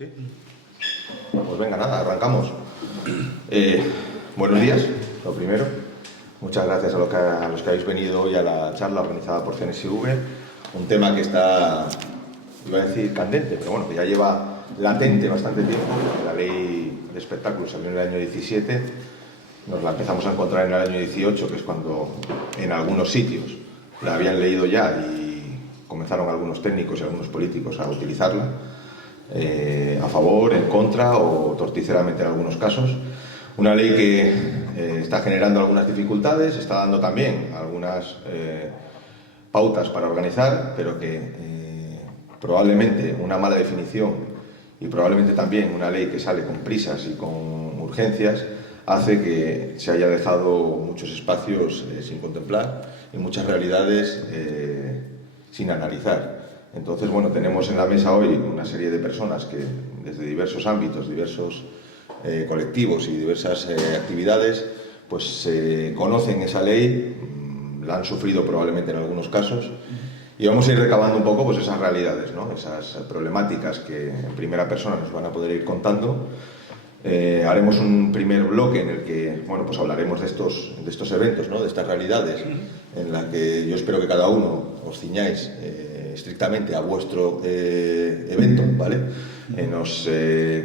¿Sí? Pues venga, nada, arrancamos. Buenos días, lo primero. Muchas gracias a los que habéis venido hoy a la charla organizada por CNSV. Un tema que está, iba a decir candente, pero bueno, que ya lleva latente bastante tiempo. La ley de espectáculos salió en el año 17. Nos la empezamos a encontrar en el año 18, que es cuando en algunos sitios la habían leído ya y comenzaron algunos técnicos y algunos políticos a utilizarla. A favor, en contra o torticeramente en algunos casos. Una ley que está generando algunas dificultades, está dando también algunas pautas para organizar, pero que probablemente una mala definición y probablemente también una ley que sale con prisas y con urgencias hace que se haya dejado muchos espacios sin contemplar y muchas realidades sin analizar. Entonces, bueno, tenemos en la mesa hoy una serie de personas que desde diversos ámbitos, diversos colectivos y diversas actividades, pues conocen esa ley, la han sufrido probablemente en algunos casos y vamos a ir recabando un poco pues esas realidades, ¿no? Esas problemáticas que en primera persona nos van a poder ir contando. Haremos un primer bloque en el que, bueno, pues hablaremos de estos eventos, ¿no? De estas realidades en las que yo espero que cada uno os ciñáis estrictamente a vuestro evento, ¿vale? Nos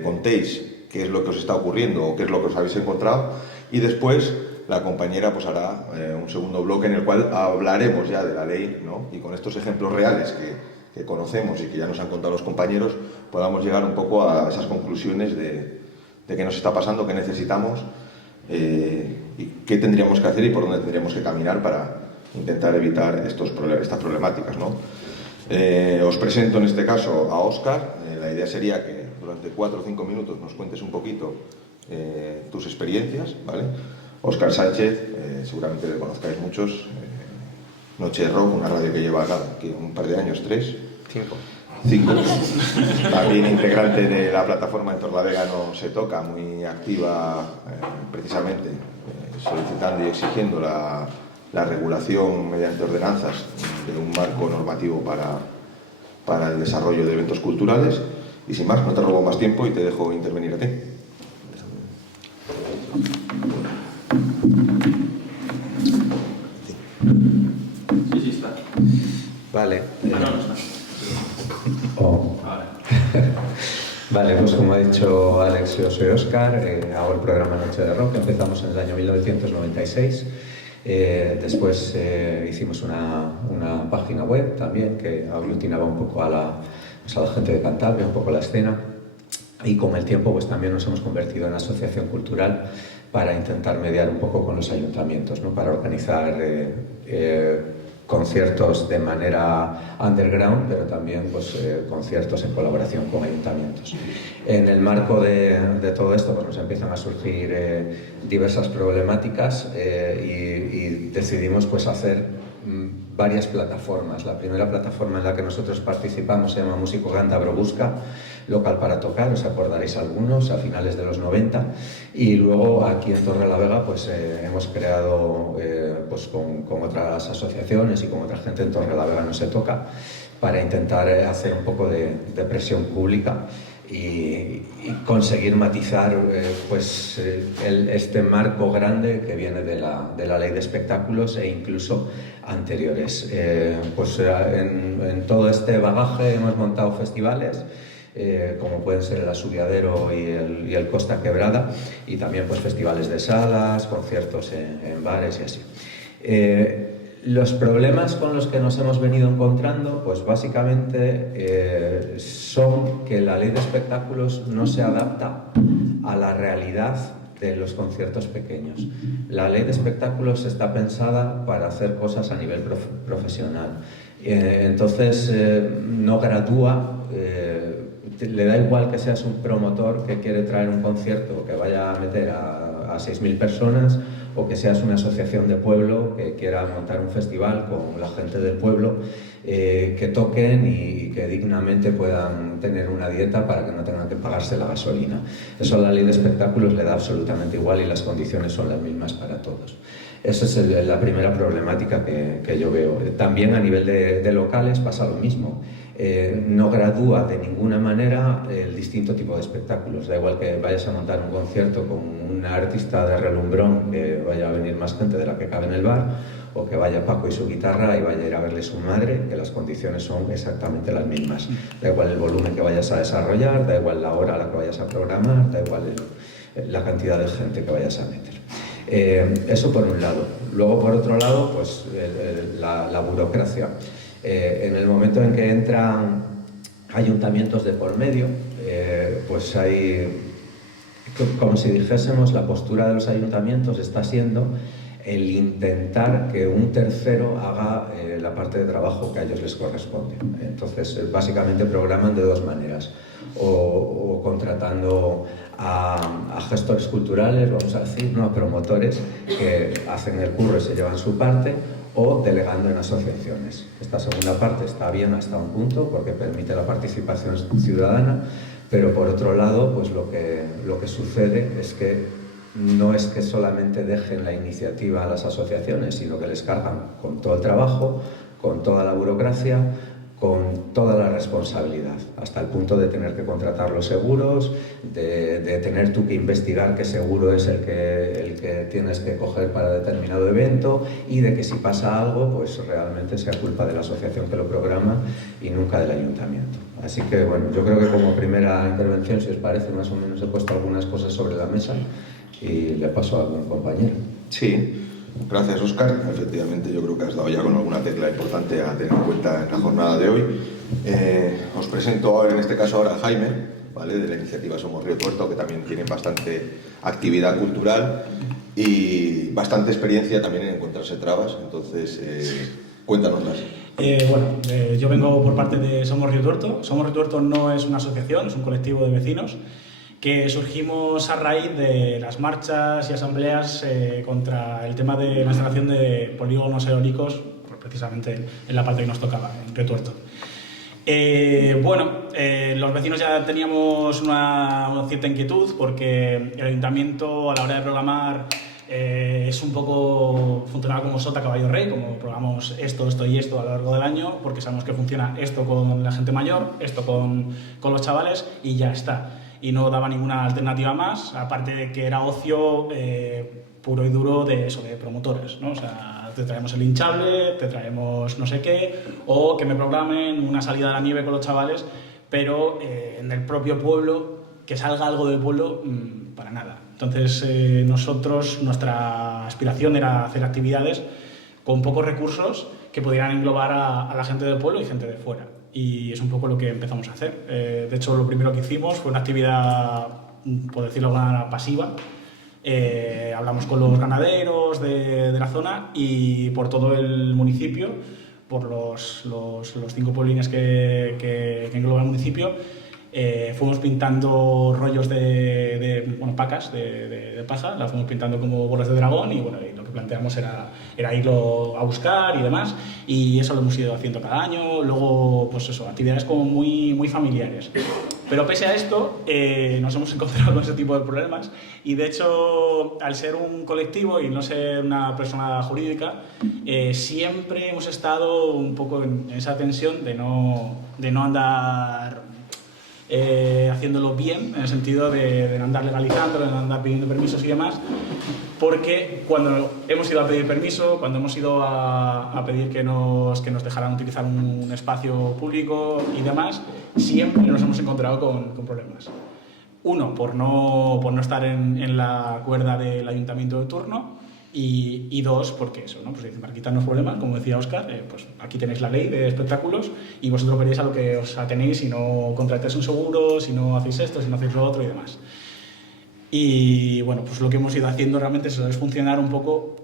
contéis qué es lo que os está ocurriendo o qué es lo que os habéis encontrado y después la compañera pues hará un segundo bloque en el cual hablaremos ya de la ley, ¿no? Y con estos ejemplos reales que conocemos y que ya nos han contado los compañeros podamos llegar un poco a esas conclusiones de qué nos está pasando, qué necesitamos y qué tendríamos que hacer y por dónde tendríamos que caminar para intentar evitar estas problemáticas, ¿no? Os presento en este caso a Óscar. La idea sería que durante 4 o 5 minutos nos cuentes un poquito tus experiencias, ¿vale? Óscar Sánchez, seguramente le conozcáis muchos. Noche de Rock, una radio que lleva aquí un par de años, 3, 5. También integrante de la plataforma En Torlavega No Se Toca, muy activa precisamente solicitando y exigiendo la regulación mediante ordenanzas de un marco normativo para el desarrollo de eventos culturales. Y sin más, no te robo más tiempo y te dejo intervenir a ti. Sí, está. Vale. No está. Oh. Vale, pues como ha dicho Alex, yo soy Óscar, hago el programa Noche de Rock, empezamos en el año 1996. Después hicimos una página web también que aglutinaba un poco a la gente de Cantabria, un poco la escena, y con el tiempo pues también nos hemos convertido en asociación cultural para intentar mediar un poco con los ayuntamientos, ¿no? Para organizar conciertos de manera underground, pero también pues, conciertos en colaboración con ayuntamientos. En el marco de todo esto pues, nos empiezan a surgir diversas problemáticas y decidimos pues, hacer varias plataformas. La primera plataforma en la que nosotros participamos se llama Músico Cántabro Busca, local para tocar, os acordaréis algunos, a finales de los 90, y luego aquí en Torrelavega pues, hemos creado pues, con otras asociaciones y con otra gente en Torrelavega No Se Toca para intentar hacer un poco de presión pública y conseguir matizar pues, este marco grande que viene de la ley de espectáculos e incluso anteriores. Pues en todo este bagaje hemos montado festivales como pueden ser el Asubiadero y el Costa Quebrada, y también pues, festivales de salas, conciertos en bares y así. Los problemas con los que nos hemos venido encontrando, pues básicamente son que la ley de espectáculos no se adapta a la realidad de los conciertos pequeños. La ley de espectáculos está pensada para hacer cosas a nivel profesional. Entonces no gradúa, le da igual que seas un promotor que quiere traer un concierto que vaya a meter a 6.000 personas o que seas una asociación de pueblo que quiera montar un festival con la gente del pueblo, que toquen y que dignamente puedan tener una dieta para que no tengan que pagarse la gasolina. Eso a la ley de espectáculos le da absolutamente igual y las condiciones son las mismas para todos. Esa es la primera problemática que yo veo. También a nivel de locales pasa lo mismo. no gradúa de ninguna manera el distinto tipo de espectáculos. Da igual que vayas a montar un concierto con un artista de relumbrón, que vaya a venir más gente de la que cabe en el bar, o que vaya Paco y su guitarra y vaya a ir a verle su madre, que las condiciones son exactamente las mismas. Da igual el volumen que vayas a desarrollar, da igual la hora a la que vayas a programar, da igual la cantidad de gente que vayas a meter. Eso por un lado. Luego, por otro lado, pues la burocracia. En el momento en que entran ayuntamientos de por medio, pues hay, como si dijésemos, la postura de los ayuntamientos está siendo el intentar que un tercero haga la parte de trabajo que a ellos les corresponde. Entonces, básicamente programan de dos maneras, o contratando a gestores culturales, vamos a decir, ¿no? A promotores que hacen el curro y se llevan su parte, o delegando en asociaciones. Esta segunda parte está bien hasta un punto porque permite la participación ciudadana, pero por otro lado, pues lo que sucede es que no es que solamente dejen la iniciativa a las asociaciones, sino que les cargan con todo el trabajo, con toda la burocracia, con toda la responsabilidad, hasta el punto de tener que contratar los seguros, de tener tú que investigar qué seguro es el que tienes que coger para determinado evento, y de que si pasa algo, pues realmente sea culpa de la asociación que lo programa y nunca del ayuntamiento. Así que bueno, yo creo que como primera intervención, si os parece, más o menos he puesto algunas cosas sobre la mesa y le paso a algún compañero. Sí. Gracias, Óscar. Efectivamente, yo creo que has dado ya con alguna tecla importante a tener en cuenta en la jornada de hoy. Os presento ahora, en este caso ahora a Jaime, ¿vale? De la iniciativa Somos Río Tuerto, que también tienen bastante actividad cultural y bastante experiencia también en encontrarse trabas. Entonces, cuéntanoslas. Yo vengo por parte de Somos Río Tuerto. Somos Río Tuerto no es una asociación, es un colectivo de vecinos que surgimos a raíz de las marchas y asambleas contra el tema de la instalación de polígonos eólicos, precisamente en la parte que nos tocaba, en Río Tuerto. Los vecinos ya teníamos una cierta inquietud porque el ayuntamiento, a la hora de programar, es un poco, funcionaba como sota caballo rey, como programamos esto y esto a lo largo del año, porque sabemos que funciona esto con la gente mayor, esto con los chavales y ya está. Y no daba ninguna alternativa más, aparte de que era ocio puro y duro de promotores, ¿no? O sea, te traemos el hinchable, te traemos no sé qué, o que me programen una salida a la nieve con los chavales, pero en el propio pueblo, que salga algo del pueblo, para nada. Entonces, nuestra aspiración era hacer actividades con pocos recursos que pudieran englobar a la gente del pueblo y gente de fuera. Y es un poco lo que empezamos a hacer. De hecho, lo primero que hicimos fue una actividad, por decirlo de alguna manera, pasiva. Hablamos con los ganaderos de la zona y por todo el municipio, por los 5 pueblines que engloba el municipio, fuimos pintando rollos pacas de paja, las fuimos pintando como bolas de dragón y bueno, y lo que planteamos era irlo a buscar y demás, y eso lo hemos ido haciendo cada año. Luego, pues eso, actividades como muy, muy familiares. Pero pese a esto, nos hemos encontrado con ese tipo de problemas y de hecho, al ser un colectivo y no ser una persona jurídica, siempre hemos estado un poco en esa tensión de no andar haciéndolo bien, en el sentido de no andar legalizando, de no andar pidiendo permisos y demás, porque cuando hemos ido a pedir permiso, cuando hemos ido a pedir que nos dejaran utilizar un espacio público y demás, siempre nos hemos encontrado con problemas. Uno, por no estar en la cuerda del ayuntamiento de turno, y dos, porque eso, ¿no? Pues dicen, para quitarnos problemas, como decía Óscar, pues aquí tenéis la ley de espectáculos y vosotros veréis a lo que os atenéis si no contratáis un seguro, si no hacéis esto, si no hacéis lo otro y demás. Y bueno, pues lo que hemos ido haciendo realmente es funcionar un poco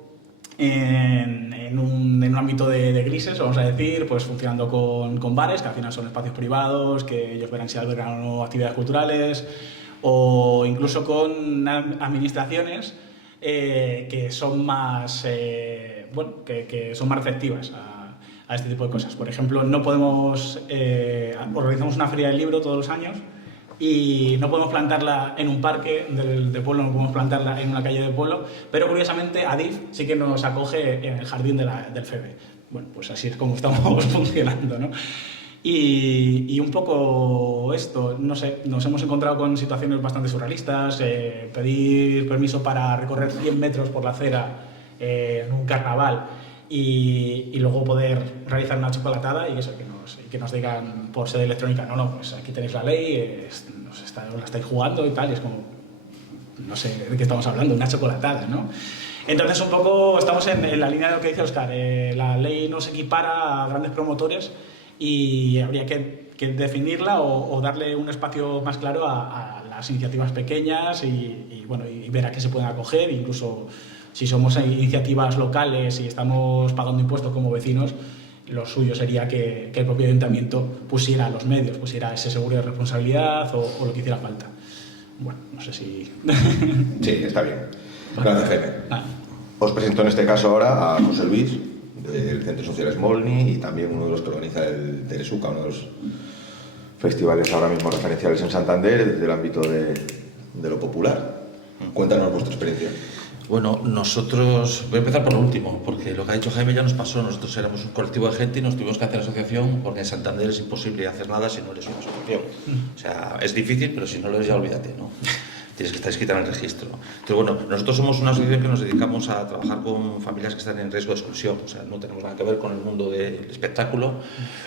en un ámbito de grises, vamos a decir, pues funcionando con bares, que al final son espacios privados, que ellos verán si albergan o no actividades culturales, o incluso con administraciones que son más que son más receptivas a este tipo de cosas. Por ejemplo, no podemos organizamos una feria del libro todos los años y no podemos plantarla en un parque del pueblo, no podemos plantarla en una calle del pueblo, pero curiosamente Adif sí que nos acoge en el jardín del FEBE. Bueno, pues así es como estamos funcionando, ¿no? Y un poco esto, no sé, nos hemos encontrado con situaciones bastante surrealistas, pedir permiso para recorrer 100 metros por la acera en un carnaval y luego poder realizar una chocolatada y eso, que nos digan por sede electrónica, no, pues aquí tenéis la ley, os la estáis jugando y tal, y es como, no sé de qué estamos hablando, una chocolatada, ¿no? Entonces un poco estamos en la línea de lo que dice Óscar, la ley nos equipara a grandes promotores y habría que definirla o darle un espacio más claro a las iniciativas pequeñas y ver a qué se pueden acoger, incluso si somos iniciativas locales y estamos pagando impuestos como vecinos, lo suyo sería que el propio ayuntamiento pusiera los medios, pusiera ese seguro de responsabilidad o lo que hiciera falta. Bueno, no sé si... Sí, está bien. Gracias, Jaime. Ah. Os presento en este caso ahora a José Luis, del Centro Social Smolny, y también uno de los que organiza el Teresuca, uno de los festivales ahora mismo referenciales en Santander, desde el ámbito de lo popular. Cuéntanos vuestra experiencia. Bueno, nosotros, voy a empezar por lo último, porque lo que ha dicho Jaime ya nos pasó. Nosotros éramos un colectivo de gente y nos tuvimos que hacer asociación, porque en Santander es imposible hacer nada si no eres una asociación. O sea, es difícil, pero si no lo eres ya olvídate, ¿no? Tienes que estar escrita en el registro. Entonces, bueno, nosotros somos una asociación que nos dedicamos a trabajar con familias que están en riesgo de exclusión, o sea, no tenemos nada que ver con el mundo del espectáculo.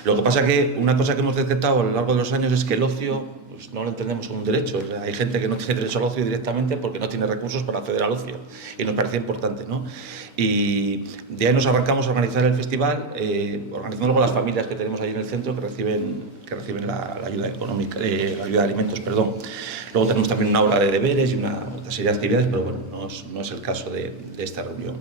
Lo que pasa es que una cosa que hemos detectado a lo largo de los años es que el ocio pues, no lo entendemos como un derecho. O sea, hay gente que no tiene derecho al ocio directamente porque no tiene recursos para acceder al ocio, y nos parecía importante, ¿no? Y de ahí nos arrancamos a organizar el festival, organizándolo con las familias que tenemos allí en el centro que reciben la ayuda económica, la ayuda de alimentos, perdón. Luego tenemos también una hora de deberes y una serie de actividades, pero bueno, no es el caso de esta reunión.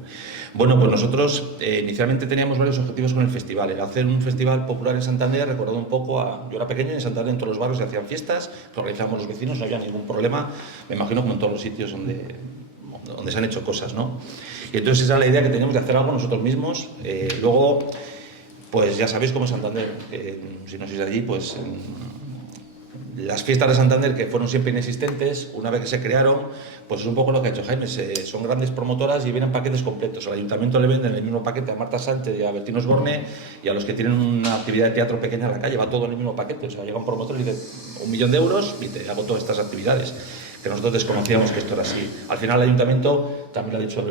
Bueno, pues nosotros inicialmente teníamos varios objetivos con el festival. Era hacer un festival popular en Santander, recordando un poco a... Yo era pequeño y en Santander en todos los barrios se hacían fiestas, que organizábamos los vecinos, no había ningún problema, me imagino como en todos los sitios donde se han hecho cosas, ¿no? Y entonces esa era la idea que teníamos de hacer algo nosotros mismos. Luego, pues ya sabéis cómo es Santander, si no sois de allí, pues... Las fiestas de Santander, que fueron siempre inexistentes, una vez que se crearon, pues es un poco lo que ha hecho Jaime, son grandes promotoras y vienen paquetes completos. Al ayuntamiento le venden el mismo paquete a Marta Sánchez y a Bertín Osborne, y a los que tienen una actividad de teatro pequeña en la calle va todo en el mismo paquete. O sea, llega un promotor y dice 1 millón de euros y te hago todas estas actividades, que nosotros desconocíamos que esto era así. Al final el ayuntamiento también lo ha dicho,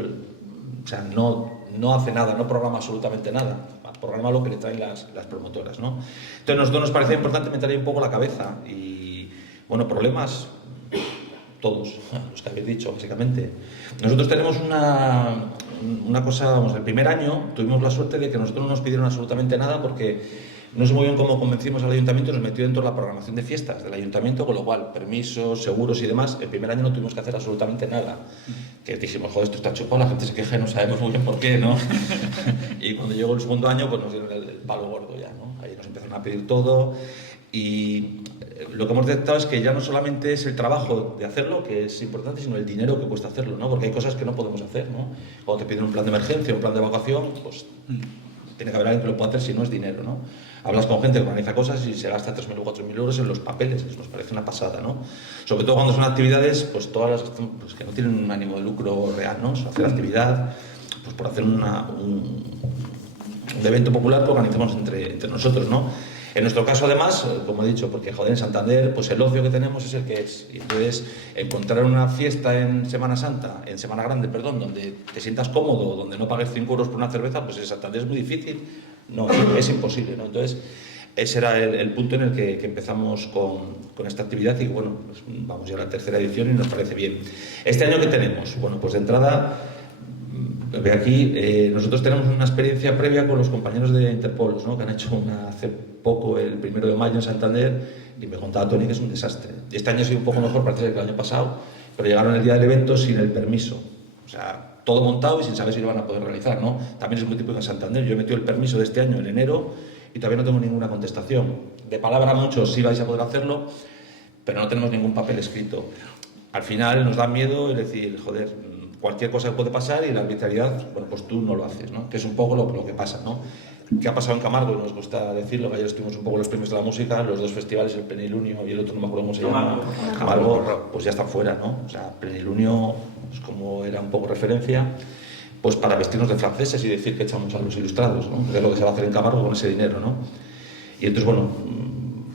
o sea, no hace nada, no programa absolutamente nada. Programa lo que le traen las promotoras, ¿no? Entonces a nosotros nos parecía importante meter ahí un poco la cabeza y, bueno, problemas, todos, los que habéis dicho, básicamente. Nosotros tenemos una cosa, vamos, el primer año tuvimos la suerte de que nosotros no nos pidieron absolutamente nada porque no sé muy bien cómo convencimos al ayuntamiento, nos metió dentro de la programación de fiestas del ayuntamiento, con lo cual, permisos, seguros y demás, el primer año no tuvimos que hacer absolutamente nada. Que dijimos, joder, esto está chupado, la gente se queja y no sabemos muy bien por qué, ¿no? Y cuando llegó el segundo año, pues nos dieron el palo gordo ya, ¿no? Ahí nos empezaron a pedir todo y lo que hemos detectado es que ya no solamente es el trabajo de hacerlo, que es importante, sino el dinero que cuesta hacerlo, ¿no? Porque hay cosas que no podemos hacer, ¿no? Cuando te piden un plan de emergencia, un plan de evacuación, pues tiene que haber alguien que lo pueda hacer si no es dinero, ¿no? Hablas con gente que organiza cosas y se gasta 3.000 o 4.000 euros en los papeles, eso nos parece una pasada, ¿no? Sobre todo cuando son actividades, pues todas las pues, que no tienen un ánimo de lucro real, ¿no? O sea, hacer actividad, pues por hacer un evento popular que organizamos entre nosotros, ¿no? En nuestro caso, además, como he dicho, porque joder, en Santander, pues el ocio que tenemos es el que es. Y entonces, encontrar una fiesta en Semana Grande, donde te sientas cómodo, donde no pagues 5 euros por una cerveza, pues en Santander es muy difícil. No, es imposible, ¿no? Entonces, ese era el punto en el que empezamos con esta actividad y bueno, pues vamos ya a la tercera edición y nos parece bien. ¿Este año qué tenemos? Bueno, pues de entrada... Ve aquí, nosotros tenemos una experiencia previa con los compañeros de Interpolos, ¿no? Que han hecho hace poco, el 1 de mayo en Santander, y me contaba Tony que es un desastre. Este año ha sido un poco mejor, parece que el año pasado, pero llegaron el día del evento sin el permiso. O sea, todo montado y sin saber si lo van a poder realizar, ¿no? También es muy típico en Santander. Yo he metido el permiso de este año en enero y todavía no tengo ninguna contestación. De palabra muchos sí vais a poder hacerlo, pero no tenemos ningún papel escrito. Al final nos da miedo el decir, joder, cualquier cosa puede pasar y la arbitrariedad, bueno, pues tú no lo haces, ¿no? Que es un poco lo que pasa, ¿no? ¿Qué ha pasado en Camargo? Nos gusta decirlo, que ayer estuvimos un poco en los premios de la música, los dos festivales, el Plenilunio y el otro no me acuerdo cómo se llama, Camargo, pues ya están fuera, ¿no? O sea, Plenilunio, pues como era un poco referencia, pues para vestirnos de franceses y decir que echamos a los ilustrados, ¿no? Que es lo que se va a hacer en Camargo con ese dinero, ¿no? Y entonces, bueno,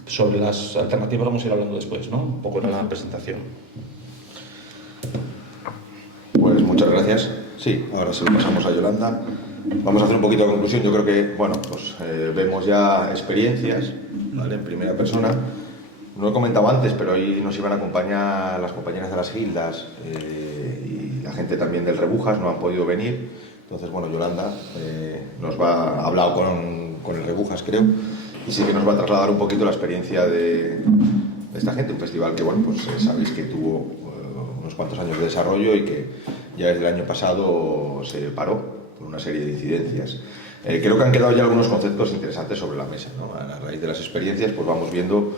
sobre las alternativas vamos a ir hablando después, ¿no? Un poco en la presentación. Pues muchas gracias. Sí, ahora se lo pasamos a Yolanda. Vamos a hacer un poquito de conclusión. Yo creo que, bueno, pues vemos ya experiencias, ¿vale? En primera persona. No he comentado antes, pero hoy nos iban a acompañar las compañeras de las Gildas y la gente también del Rebujas, no han podido venir. Entonces, bueno, Yolanda ha hablado con el Rebujas, creo, y sí que nos va a trasladar un poquito la experiencia de esta gente. Un festival que, bueno, pues sabéis que tuvo unos cuantos años de desarrollo y que ya desde el año pasado se paró por una serie de incidencias. Creo que han quedado ya algunos conceptos interesantes sobre la mesa, ¿no? A raíz de las experiencias, pues vamos viendo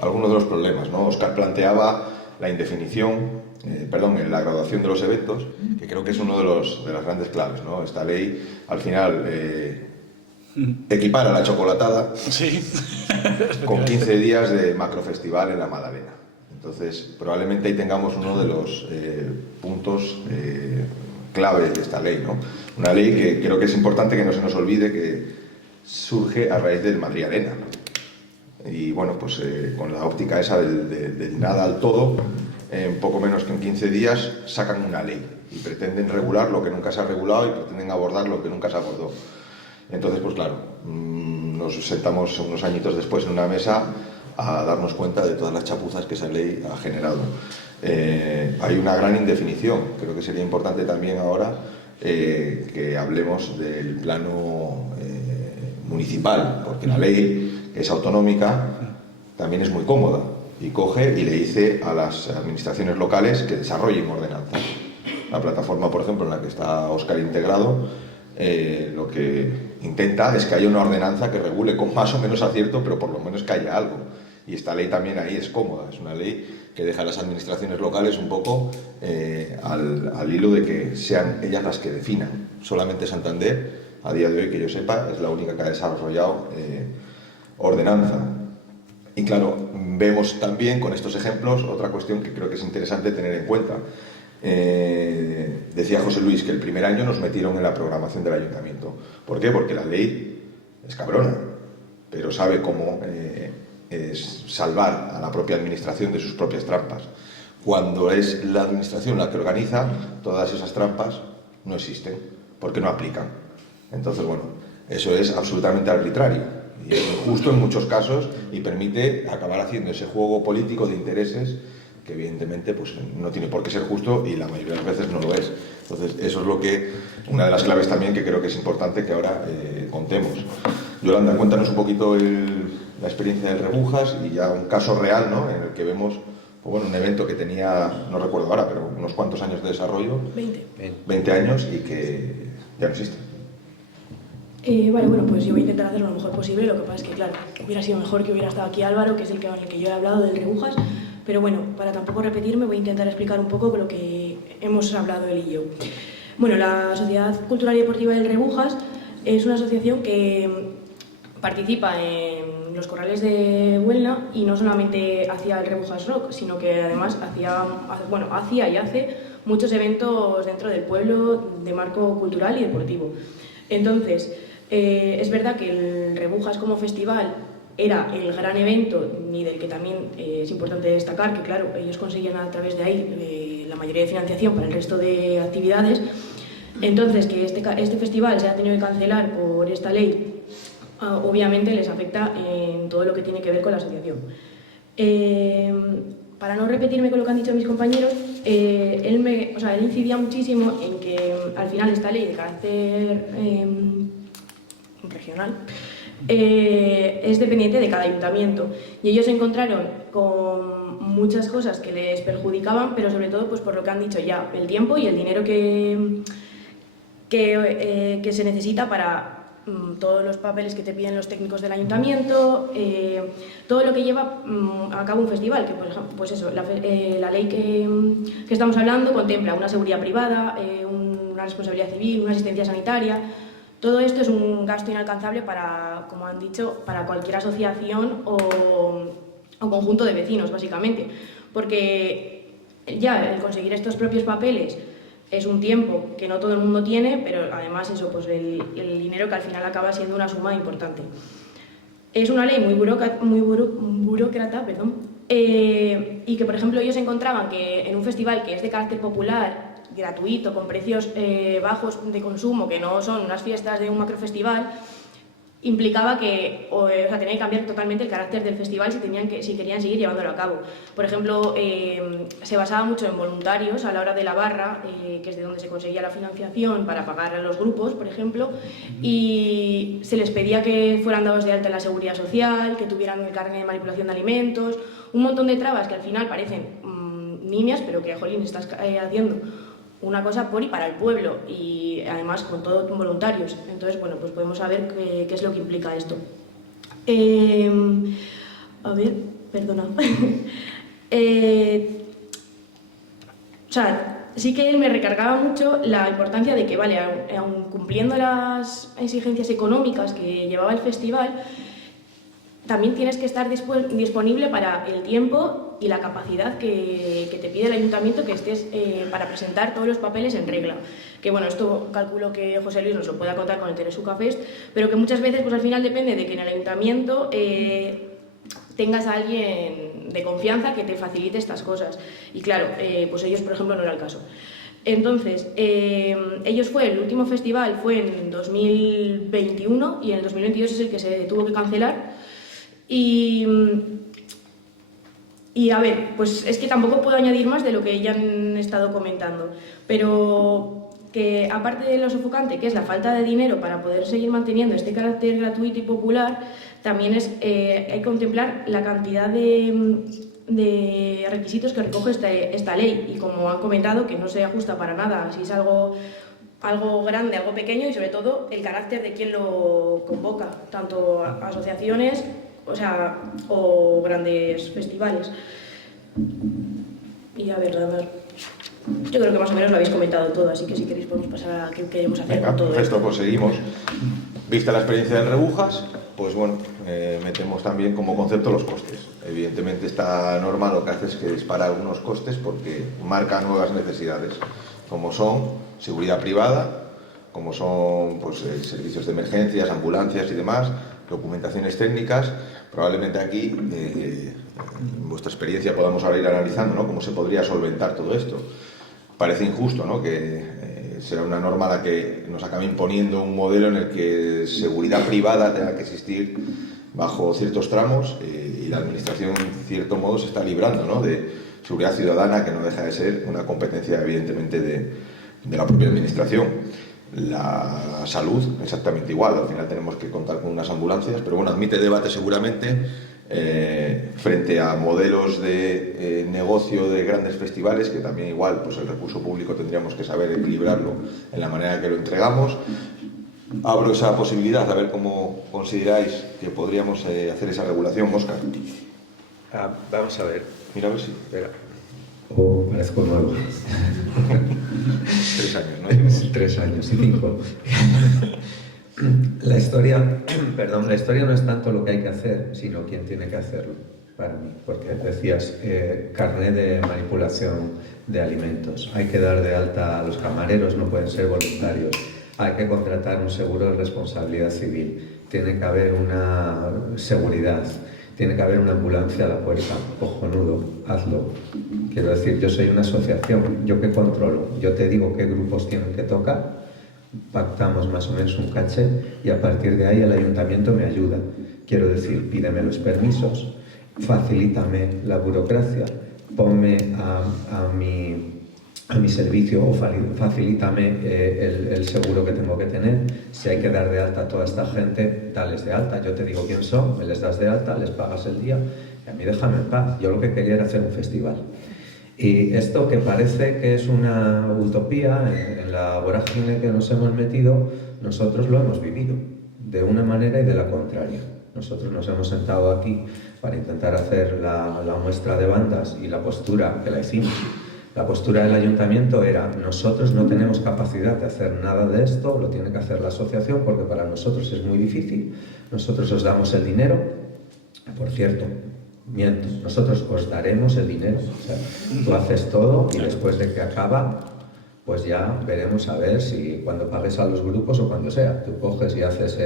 algunos de los problemas, ¿no? Óscar planteaba la indefinición, la graduación de los eventos, que creo que es uno de las grandes claves, ¿no? Esta ley, al final, equipara la chocolatada Sí. con 15 días de macrofestival en la Madalena. Entonces, probablemente ahí tengamos uno de los puntos clave de esta ley, ¿no? Una ley que creo que es importante que no se nos olvide que surge a raíz del Madrid Arena. Y bueno, pues con la óptica esa del nada al todo, en poco menos que en 15 días sacan una ley y pretenden regular lo que nunca se ha regulado y pretenden abordar lo que nunca se abordó. Entonces, pues claro, nos sentamos unos añitos después en una mesa a darnos cuenta de todas las chapuzas que esa ley ha generado. Hay una gran indefinición. Creo que sería importante también ahora que hablemos del plano municipal, porque la ley, que es autonómica, también es muy cómoda y coge y le dice a las administraciones locales que desarrollen ordenanzas. La plataforma, por ejemplo, en la que está Óscar integrado, lo que intenta es que haya una ordenanza que regule con más o menos acierto, pero por lo menos que haya algo. Y esta ley también ahí es cómoda, es una ley que deja a las administraciones locales un poco al hilo de que sean ellas las que definan. Solamente Santander, a día de hoy, que yo sepa, es la única que ha desarrollado ordenanza. Y claro, vemos también con estos ejemplos otra cuestión que creo que es interesante tener en cuenta. Decía José Luis que el primer año nos metieron en la programación del ayuntamiento. ¿Por qué? Porque la ley es cabrona, pero sabe cómo es salvar a la propia administración de sus propias trampas. Cuando es la administración la que organiza, todas esas trampas no existen, porque no aplican. Entonces, bueno, eso es absolutamente arbitrario y es injusto en muchos casos y permite acabar haciendo ese juego político de intereses que evidentemente pues, no tiene por qué ser justo y la mayoría de las veces no lo es. Entonces, eso es lo que, una de las claves también que creo que es importante que ahora contemos. Yolanda, cuéntanos un poquito la experiencia del Rebujas y ya un caso real, ¿no? En el que vemos pues, bueno, un evento que tenía, no recuerdo ahora, pero unos cuantos años de desarrollo. 20 años y que ya no existe. Vale, bueno, pues yo voy a intentar hacer lo mejor posible. Lo que pasa es que, claro, hubiera sido mejor que hubiera estado aquí Álvaro, que es el que yo he hablado del Rebujas. Pero bueno, para tampoco repetirme, voy a intentar explicar un poco lo que hemos hablado él y yo. Bueno, la Sociedad Cultural y Deportiva del Rebujas es una asociación que participa en los corrales de Huelna y no solamente hacía el Rebujas Rock, sino que además hacía y hace muchos eventos dentro del pueblo de marco cultural y deportivo. Entonces, es verdad que el Rebujas como festival era el gran evento y del que también es importante destacar que, claro, ellos conseguían a través de ahí la mayoría de financiación para el resto de actividades. Entonces, que este festival se haya tenido que cancelar por esta ley, obviamente les afecta en todo lo que tiene que ver con la asociación. Para no repetirme con lo que han dicho mis compañeros, él incidía muchísimo en que al final esta ley de carácter regional es dependiente de cada ayuntamiento y ellos se encontraron con muchas cosas que les perjudicaban, pero sobre todo pues por lo que han dicho ya, el tiempo y el dinero que se necesita para todos los papeles que te piden los técnicos del ayuntamiento, todo lo que lleva a cabo un festival, que por ejemplo, pues eso, la ley que estamos hablando contempla una seguridad privada, una responsabilidad civil, una asistencia sanitaria. Todo esto es un gasto inalcanzable para, como han dicho, para cualquier asociación o conjunto de vecinos, básicamente, porque ya el conseguir estos propios papeles es un tiempo que no todo el mundo tiene, pero además eso, pues el dinero que al final acaba siendo una suma importante. Es una ley muy burócrata, perdón, y que, por ejemplo, ellos encontraban que en un festival que es de carácter popular, gratuito, con precios bajos de consumo, que no son unas fiestas de un macrofestival, implicaba que tenía que cambiar totalmente el carácter del festival si querían seguir llevándolo a cabo. Por ejemplo, se basaba mucho en voluntarios a la hora de la barra, que es de donde se conseguía la financiación para pagar a los grupos, por ejemplo, y se les pedía que fueran dados de alta en la seguridad social, que tuvieran el carnet de manipulación de alimentos, un montón de trabas que al final parecen nimias, pero que, jolín, estás haciendo una cosa por y para el pueblo, y además con todos voluntarios. Entonces, bueno, pues podemos saber qué es lo que implica esto. A ver, perdona. O sea, sí que él me recargaba mucho la importancia de que, vale, aun cumpliendo las exigencias económicas que llevaba el festival, también tienes que estar disponible para el tiempo y la capacidad que te pide el ayuntamiento, que estés para presentar todos los papeles en regla. Que bueno, esto calculo que José Luis nos lo pueda contar con el Teresuca Fest, pero que muchas veces pues al final depende de que en el ayuntamiento tengas a alguien de confianza que te facilite estas cosas. Y claro, pues ellos, por ejemplo, no era el caso. Entonces, el último festival fue en 2021 y en el 2022 es el que se tuvo que cancelar. Y a ver, pues es que tampoco puedo añadir más de lo que ya han estado comentando, pero que aparte de lo sofocante, que es la falta de dinero para poder seguir manteniendo este carácter gratuito y popular, también hay que contemplar la cantidad de requisitos que recoge esta ley, y como han comentado, que no se ajusta para nada, si es algo grande, algo pequeño, y sobre todo el carácter de quien lo convoca, tanto asociaciones o grandes festivales. Y a ver, yo creo que más o menos lo habéis comentado todo, así que si queréis podemos pasar a qué queremos hacer. Venga, con todo esto pues seguimos. Vista la experiencia del Rebujas, pues bueno, metemos también como concepto los costes. Evidentemente esta norma lo que hace es que dispara algunos costes porque marca nuevas necesidades, como son seguridad privada, como son pues, servicios de emergencias, ambulancias y demás, documentaciones técnicas. Probablemente aquí, en vuestra experiencia, podamos ahora ir analizando, ¿no?, cómo se podría solventar todo esto. Parece injusto, ¿no?, que sea una norma la que nos acabe imponiendo un modelo en el que seguridad privada tenga que existir bajo ciertos tramos y la administración, en cierto modo, se está librando, ¿no?, de seguridad ciudadana, que no deja de ser una competencia, evidentemente, de la propia administración. La salud, exactamente igual, al final tenemos que contar con unas ambulancias, pero bueno, admite debate seguramente frente a modelos de negocio de grandes festivales, que también igual pues el recurso público tendríamos que saber equilibrarlo en la manera que lo entregamos. Abro esa posibilidad, a ver cómo consideráis que podríamos hacer esa regulación, Óscar. Vamos a ver. Mira a ver si... Espera. Parezco nuevo. 3 años, ¿no? 3 años y 5. La historia no es tanto lo que hay que hacer, sino quién tiene que hacerlo, para mí. Porque decías, carnet de manipulación de alimentos. Hay que dar de alta a los camareros, no pueden ser voluntarios. Hay que contratar un seguro de responsabilidad civil. Tiene que haber una seguridad. Tiene que haber una ambulancia a la puerta. Cojonudo, hazlo. Quiero decir, yo soy una asociación, ¿yo qué controlo? Yo te digo qué grupos tienen que tocar, pactamos más o menos un caché y a partir de ahí el ayuntamiento me ayuda. Quiero decir, pídeme los permisos, facilítame la burocracia, ponme a mi servicio o facilítame el seguro que tengo que tener. Si hay que dar de alta a toda esta gente, dales de alta. Yo te digo quién son, me les das de alta, les pagas el día y a mí déjame en paz. Yo lo que quería era hacer un festival. Y esto que parece que es una utopía, en la vorágine que nos hemos metido, nosotros lo hemos vivido de una manera y de la contraria. Nosotros nos hemos sentado aquí para intentar hacer la muestra de bandas y la postura que la hicimos. La postura del ayuntamiento era: nosotros no tenemos capacidad de hacer nada de esto, lo tiene que hacer la asociación porque para nosotros es muy difícil. Nosotros os damos el dinero. Por cierto, miento, nosotros os daremos el dinero. O sea, tú haces todo y después de que acaba, pues ya veremos a ver si cuando pagues a los grupos o cuando sea. Tú coges y haces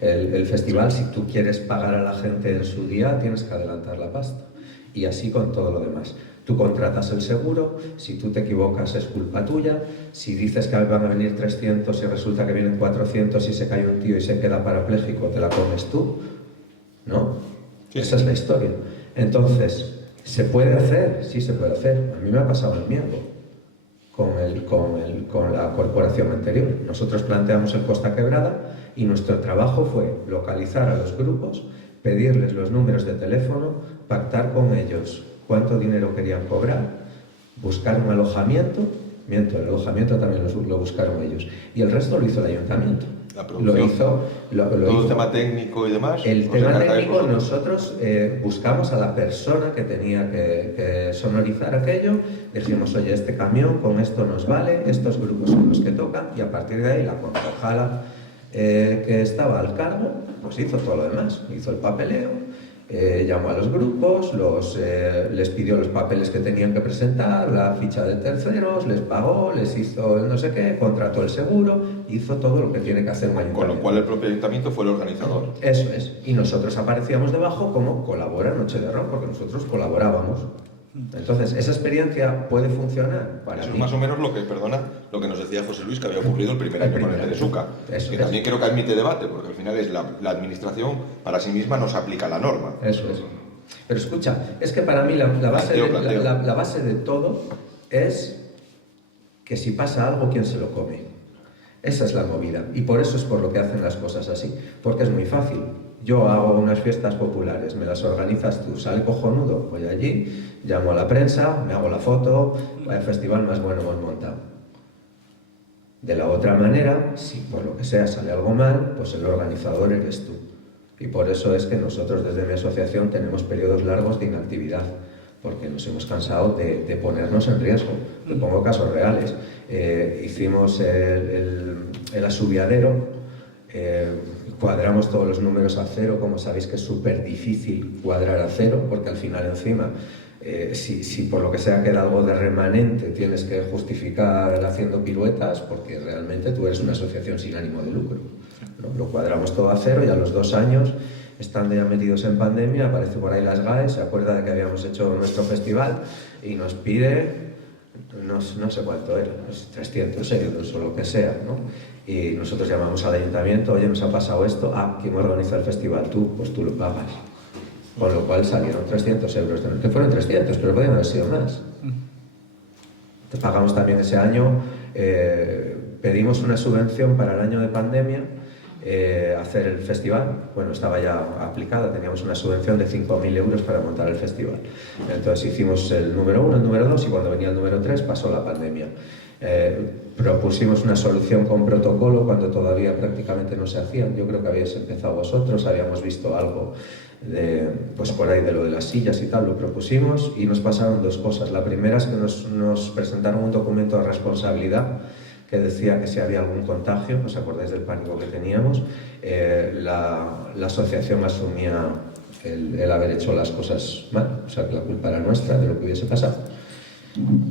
el festival, si tú quieres pagar a la gente en su día, tienes que adelantar la pasta. Y así con todo lo demás. Tú contratas el seguro, si tú te equivocas es culpa tuya, si dices que van a venir 300 y resulta que vienen 400 y se cae un tío y se queda parapléjico, te la comes tú, ¿no? Sí. Esa es la historia. Entonces, ¿se puede hacer? Sí, se puede hacer. A mí me ha pasado el miedo con la corporación anterior. Nosotros planteamos el Costa Quebrada y nuestro trabajo fue localizar a los grupos, pedirles los números de teléfono, pactar con ellos cuánto dinero querían cobrar, buscar un alojamiento, el alojamiento también lo buscaron ellos, y el resto lo hizo el ayuntamiento. La producción, todo el tema técnico y demás. El tema técnico, nosotros buscamos a la persona que tenía que sonorizar aquello, dijimos, oye, este camión con esto nos vale, estos grupos son los que tocan, y a partir de ahí la concejala que estaba al cargo, pues hizo todo lo demás, hizo el papeleo, llamó a los grupos, les pidió los papeles que tenían que presentar, la ficha de terceros, les pagó, les hizo el no sé qué, contrató el seguro, hizo todo lo que tiene que hacer un ayuntamiento. Con lo cual el propio ayuntamiento fue el organizador. Eso es, y nosotros aparecíamos debajo como colabora Noche de Rock, porque nosotros colaborábamos. Entonces, ¿esa experiencia puede funcionar? Para eso mí. Es más o menos lo que nos decía José Luis que había ocurrido el primer año con el Telesuca, que también creo que admite debate, porque al final es la administración para sí misma nos aplica la norma. Eso es. Pero escucha, es que para mí la base de todo es que si pasa algo, ¿quién se lo come? Esa es la movida, y por eso es por lo que hacen las cosas así, porque es muy fácil. Yo hago unas fiestas populares, me las organizas tú, sale cojonudo, voy allí, llamo a la prensa, me hago la foto, vaya festival más bueno hemos montado. De la otra manera, si por lo que sea sale algo mal, pues el organizador eres tú. Y por eso es que nosotros desde mi asociación tenemos periodos largos de inactividad, porque nos hemos cansado de ponernos en riesgo. Te pongo casos reales. Hicimos el asubiadero, cuadramos todos los números a cero, como sabéis que es súper difícil cuadrar a cero, porque al final encima, si por lo que sea queda algo de remanente, tienes que justificar haciendo piruetas, porque realmente tú eres una asociación sin ánimo de lucro, ¿no? Lo cuadramos todo a cero y a los 2 años, estando ya metidos en pandemia, aparece por ahí las GAE, se acuerda de que habíamos hecho nuestro festival y nos pide, no sé cuánto era, 300 euros o lo que sea, ¿no? Y nosotros llamamos al ayuntamiento, oye, nos ha pasado esto, ¿quién organiza el festival? Tú, pues tú lo pagas. Con lo cual salieron 300 euros, que fueron 300, pero podían haber sido más. Te pagamos también ese año, pedimos una subvención para el año de pandemia, hacer el festival, bueno, estaba ya aplicada, teníamos una subvención de 5.000 euros para montar el festival. Entonces hicimos el número 1, el número 2 y cuando venía el número 3 pasó la pandemia. Propusimos una solución con protocolo cuando todavía prácticamente no se hacían. Yo creo que habéis empezado vosotros, habíamos visto algo pues por ahí de lo de las sillas y tal, lo propusimos y nos pasaron 2 cosas. La primera es que nos presentaron un documento de responsabilidad que decía que si había algún contagio, ¿os acordáis del pánico que teníamos? La asociación asumía el haber hecho las cosas mal, o sea que la culpa era nuestra de lo que hubiese pasado.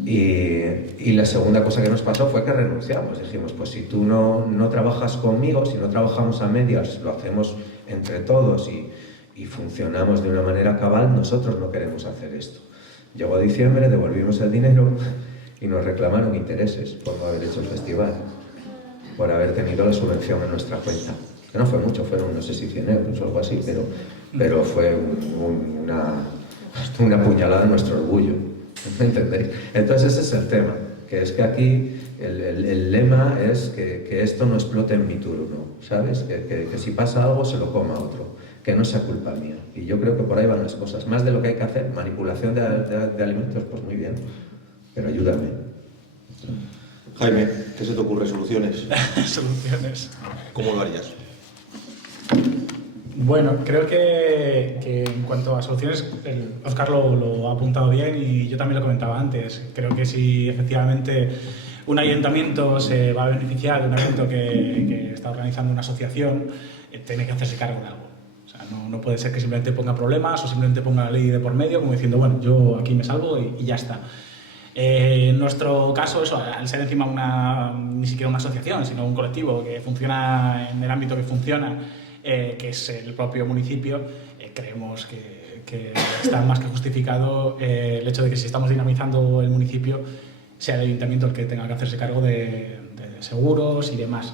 Y la segunda cosa que nos pasó fue que renunciamos. Dijimos, pues si tú no trabajas conmigo, si no trabajamos a medias, lo hacemos entre todos y funcionamos de una manera cabal, nosotros no queremos hacer esto. Llegó diciembre, devolvimos el dinero y nos reclamaron intereses por no haber hecho el festival, por haber tenido la subvención en nuestra cuenta. Que no fue mucho, fueron no sé si 100 euros o algo así, pero fue una puñalada en nuestro orgullo. ¿Me entendéis? Entonces ese es el tema, que es que aquí el lema es que esto no explote en mi turno, ¿sabes? Que si pasa algo se lo coma otro, que no sea culpa mía. Y yo creo que por ahí van las cosas. Más de lo que hay que hacer, manipulación de alimentos, pues muy bien, pero ayúdame. Jaime, ¿qué se te ocurre? ¿Soluciones? Soluciones. ¿Cómo lo harías? Bueno, creo que en cuanto a soluciones, Óscar lo ha apuntado bien y yo también lo comentaba antes. Creo que si efectivamente un ayuntamiento se va a beneficiar de un evento que está organizando una asociación, tiene que hacerse cargo de algo. O sea, no puede ser que simplemente ponga problemas o simplemente ponga la ley de por medio como diciendo, bueno, yo aquí me salvo y ya está. En nuestro caso, eso, al ser encima ni siquiera una asociación, sino un colectivo que funciona en el ámbito que funciona, que es el propio municipio, creemos que está más que justificado el hecho de que si estamos dinamizando el municipio, sea el ayuntamiento el que tenga que hacerse cargo de seguros y demás.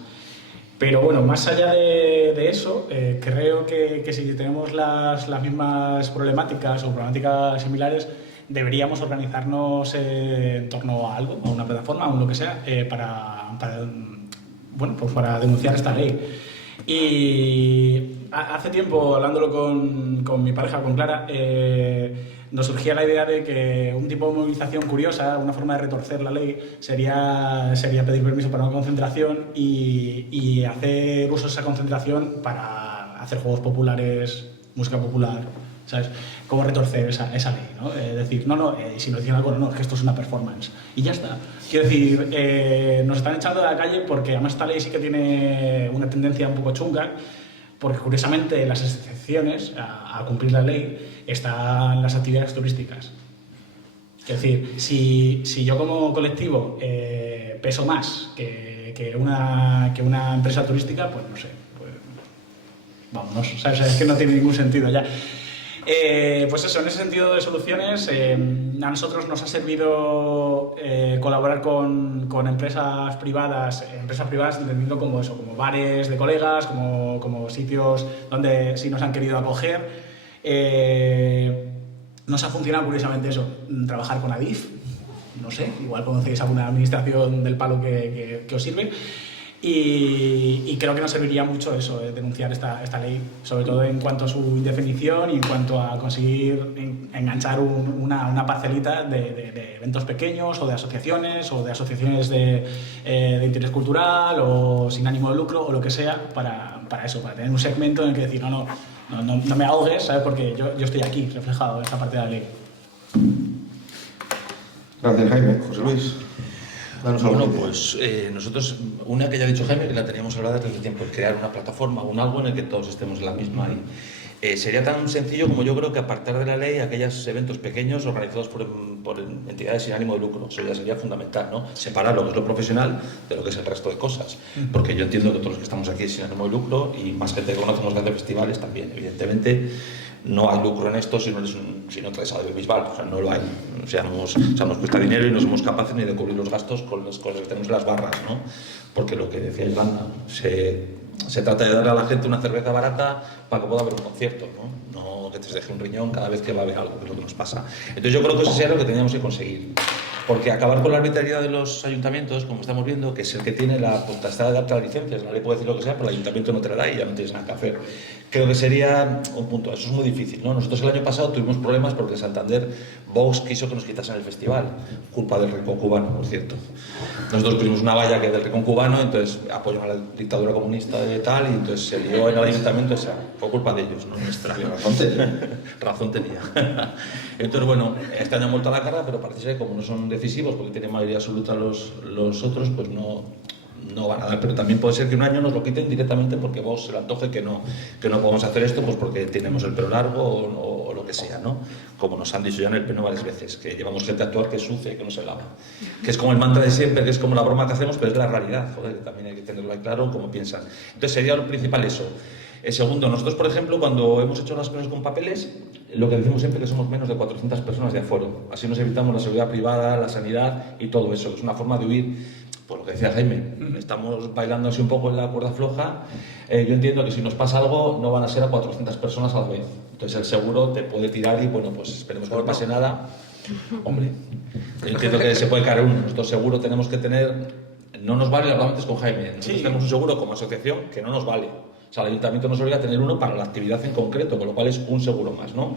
Pero bueno, más allá de eso, creo que si tenemos las mismas problemáticas o problemáticas similares, deberíamos organizarnos en torno a algo, a una plataforma, a un lo que sea, para denunciar esta ley. Y hace tiempo, hablándolo con mi pareja, con Clara, nos surgía la idea de que un tipo de movilización curiosa, una forma de retorcer la ley, sería pedir permiso para una concentración y hacer uso de esa concentración para hacer juegos populares, música popular, ¿sabes? Cómo retorcer esa ley, ¿no? Decir, si nos dicen algo, no, es que esto es una performance. Y ya está. Quiero decir, nos están echando de la calle porque además esta ley sí que tiene una tendencia un poco chunga, porque curiosamente las excepciones a cumplir la ley están las actividades turísticas. Es decir, si yo como colectivo peso más que una empresa turística, pues no sé, pues vámonos, ¿sabes? Es que no tiene ningún sentido ya. Pues eso, en ese sentido de soluciones, a nosotros nos ha servido colaborar con empresas privadas entendiendo como eso, como bares de colegas, como sitios donde sí nos han querido acoger. Nos ha funcionado curiosamente eso, trabajar con Adif, no sé, igual conocéis alguna administración del palo que os sirve. Y creo que nos serviría mucho eso, denunciar esta ley, sobre todo en cuanto a su indefinición y en cuanto a conseguir enganchar una parcelita de eventos pequeños o de asociaciones de interés cultural o sin ánimo de lucro o lo que sea para tener un segmento en el que decir no me ahogues, ¿sabes? Porque yo estoy aquí reflejado en esta parte de la ley. Gracias, Jaime. José Luis. Bueno, pues nosotros, una que ya ha dicho Jaime, que la teníamos hablada desde hace tiempo, crear una plataforma, un algo en el que todos estemos en la misma. Y sería tan sencillo como yo creo que apartar de la ley aquellos eventos pequeños organizados por entidades sin ánimo de lucro. Eso ya sería fundamental, ¿no? Separar lo que es lo profesional de lo que es el resto de cosas. Porque yo entiendo que todos los que estamos aquí sin ánimo de lucro y más gente que conocemos que hace festivales también, evidentemente. No hay lucro en esto si no traes a Bisbal, o sea, no lo hay. O sea, nos cuesta dinero y no somos capaces ni de cubrir los gastos con los que tenemos en las barras, ¿no? Porque lo que decía Yolanda, se trata de darle a la gente una cerveza barata para que pueda haber un concierto, ¿no? No que te deje un riñón cada vez que va a haber algo, que es lo que nos pasa. Entonces yo creo que eso sería lo que teníamos que conseguir. Porque acabar con la arbitrariedad de los ayuntamientos, como estamos viendo, que es el que tiene la potestad de darte las licencias, la ley puede decir lo que sea, pero el ayuntamiento no te la da y ya no tienes nada que hacer. Creo que sería un punto, eso es muy difícil, ¿no? Nosotros el año pasado tuvimos problemas porque en Santander Vox quiso que nos quitasen el festival, culpa del rincón cubano, por cierto. Nosotros pusimos una valla que es del rincón cubano, entonces apoyan a la dictadura comunista y tal, y entonces se lió en el ayuntamiento, o sea, fue culpa de ellos, no nuestra. Razón tenía. Entonces, bueno, este año han vuelto a la cara, pero parece ser que como no son decisivos, porque tienen mayoría absoluta los otros, pues no van a dar. Pero también puede ser que un año nos lo quiten directamente porque vos se le antoje que no podemos hacer esto, pues porque tenemos el pelo largo o lo que sea, ¿no? Como nos han dicho ya en el pleno varias veces, que llevamos gente a actuar que es sucia y que no se lava. Que es como el mantra de siempre, que es como la broma que hacemos, pero es de la realidad, joder, que también hay que tenerlo ahí claro, como piensan. Entonces sería lo principal eso. Segundo, nosotros, por ejemplo, cuando hemos hecho las cosas con papeles, lo que decimos siempre es que somos menos de 400 personas de aforo. Así nos evitamos la seguridad privada, la sanidad y todo eso. Es una forma de huir, por lo que decía Jaime. Estamos bailando así un poco en la cuerda floja. Yo entiendo que si nos pasa algo, no van a ser a 400 personas a la vez. Entonces el seguro te puede tirar y, bueno, pues esperemos que no pase nada. Hombre, yo entiendo que se puede caer uno. Nosotros seguro tenemos que tener... No nos vale, hablamos antes con Jaime. Nosotros tenemos un seguro como asociación que no nos vale. O sea, el ayuntamiento nos obliga a tener uno para la actividad en concreto, con lo cual es un seguro más, ¿no?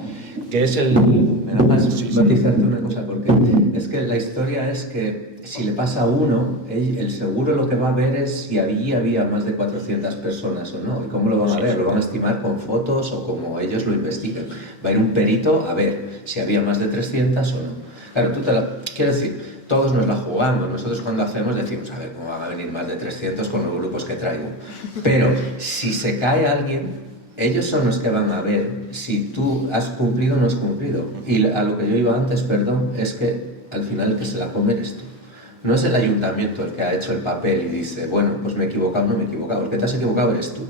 Que es el... Me da más matizarte una cosa, porque es que la historia es que si le pasa a uno, el seguro lo que va a ver es si había más de 400 personas o no. ¿Y cómo lo van a ver? ¿Lo van a estimar con fotos o como ellos lo investiguen? Va a ir un perito a ver si había más de 300 o no. Claro, quiero decir... Todos nos la jugamos, nosotros cuando hacemos decimos, a ver, ¿cómo van a venir más de 300 con los grupos que traigo? Pero si se cae alguien, ellos son los que van a ver si tú has cumplido o no has cumplido. Y a lo que yo iba antes, perdón, es que al final el que se la come eres tú. No es el ayuntamiento el que ha hecho el papel y dice, bueno, pues me he equivocado, no me he equivocado. El que te has equivocado eres tú.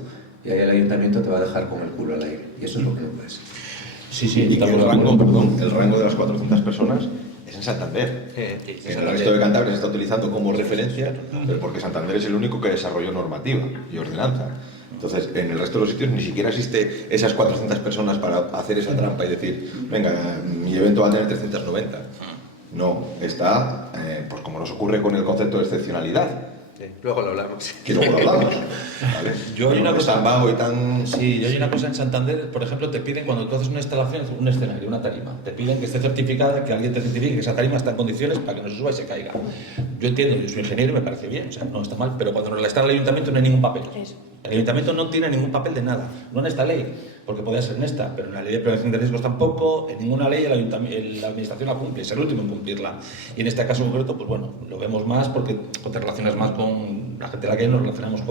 Y ahí el ayuntamiento te va a dejar con el culo al aire. Y eso es lo que no puede ser. Sí, sí, Y que estamos el de rango, acuerdo. el rango de las 400 personas es en Santander. En el resto de Cantabria se está utilizando como referencia, pero porque Santander es el único que desarrolló normativa y ordenanza. Entonces, en el resto de los sitios ni siquiera existe esas 400 personas para hacer esa trampa y decir, venga, mi evento va a tener 390. No, está, pues como nos ocurre con el concepto de excepcionalidad. Luego lo hablamos. Que luego lo hablamos. ¿Vale? Yo hay una Es cosa- tan vago y tan... Sí, yo hay una cosa en Santander, por ejemplo, te piden cuando tú haces una instalación, un escenario, una tarima, te piden que esté certificada, que alguien te certifique que esa tarima está en condiciones para que no se suba y se caiga. Yo entiendo, yo soy ingeniero y me parece bien, o sea, no está mal, pero cuando nos la está el ayuntamiento no hay ningún papel. Eso. El ayuntamiento no tiene ningún papel de nada, no en esta ley, porque podría ser en esta, pero en la ley de prevención de riesgos tampoco, en ninguna ley la administración la cumple, es el último en cumplirla. Y en este caso concreto, pues bueno, lo vemos más porque te relacionas más con la gente de la que nos relacionamos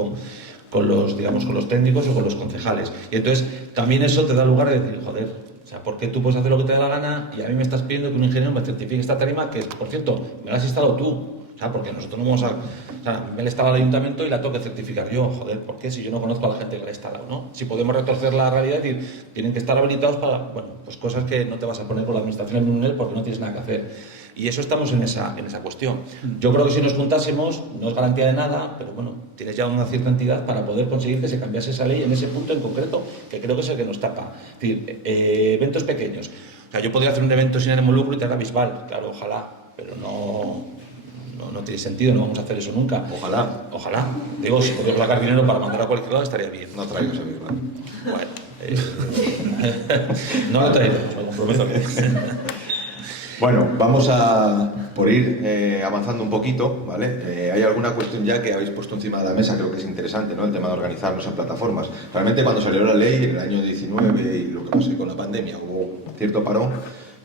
con los, digamos, con los técnicos o con los concejales. Y entonces también eso te da lugar a decir, joder, o sea, ¿por qué tú puedes hacer lo que te da la gana y a mí me estás pidiendo que un ingeniero me certifique esta tarima que, por cierto, me la has instalado tú? O sea, porque nosotros no vamos a... O sea, me la instala el ayuntamiento y la tengo que certificar yo. Joder, ¿por qué? Si yo no conozco a la gente que la ha instalado, ¿no? Si podemos retorcer la realidad y decir, tienen que estar habilitados para, bueno, pues cosas que no te vas a poner con la administración en un NEL porque no tienes nada que hacer. Y eso estamos en esa cuestión. Yo creo que si nos juntásemos, no es garantía de nada, pero bueno, tienes ya una cierta entidad para poder conseguir que se cambiase esa ley en ese punto en concreto, que creo que es el que nos tapa. Es decir, eventos pequeños. O sea, yo podría hacer un evento sin ánimo de lucro y tener a Bisbal, claro, ojalá, pero no tiene sentido, no vamos a hacer eso nunca. Ojalá. Ojalá. Digo, si podemos sacar dinero para mandar a cualquier lado estaría bien. No traigas a mi hermano. Bueno, no lo traigo, me comprometo que... Bueno, vamos a por ir avanzando un poquito, ¿vale? Hay alguna cuestión ya que habéis puesto encima de la mesa, creo que es interesante, ¿no? El tema de organizarnos en plataformas. Realmente cuando salió la ley en el año 19 y lo que pasó con la pandemia, hubo cierto parón,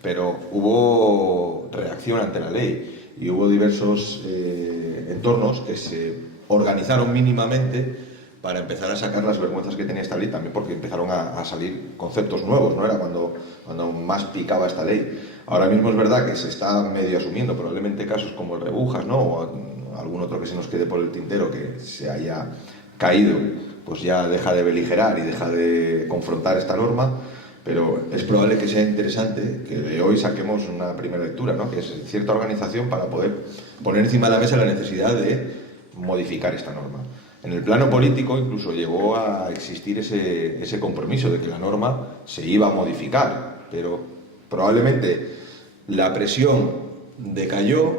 pero hubo reacción ante la ley y hubo diversos entornos que se organizaron mínimamente para empezar a sacar las vergüenzas que tenía esta ley, también porque empezaron a salir conceptos nuevos, ¿no? Era cuando más picaba esta ley. Ahora mismo es verdad que se está medio asumiendo, probablemente casos como el Rebujas, ¿no? O algún otro que se nos quede por el tintero que se haya caído, pues ya deja de beligerar y deja de confrontar esta norma, pero es probable que sea interesante que de hoy saquemos una primera lectura, ¿no? Que es cierta organización para poder poner encima de la mesa la necesidad de modificar esta norma. En el plano político incluso llegó a existir ese compromiso de que la norma se iba a modificar, pero probablemente la presión decayó,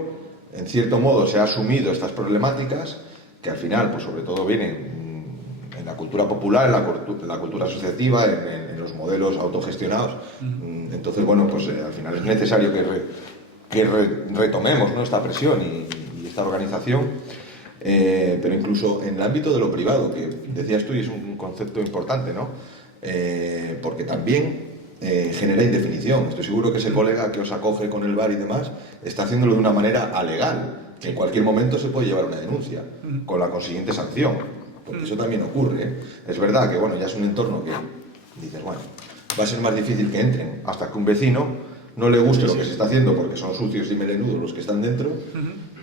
en cierto modo se ha asumido estas problemáticas, que al final, pues sobre todo vienen en la cultura popular, en la cultura asociativa, en los modelos autogestionados. Entonces, bueno, pues al final es necesario que retomemos, ¿no? Esta presión y esta organización. Pero incluso en el ámbito de lo privado, que decías tú y es un concepto importante, ¿no? Porque también genera indefinición. Estoy seguro que ese colega que os acoge con el bar y demás está haciéndolo de una manera alegal, que en cualquier momento se puede llevar una denuncia, con la consiguiente sanción, porque eso también ocurre, ¿eh? Es verdad que bueno, ya es un entorno que dices, bueno, va a ser más difícil que entren hasta que un vecino no le guste lo que se está haciendo porque son sucios y melenudos los que están dentro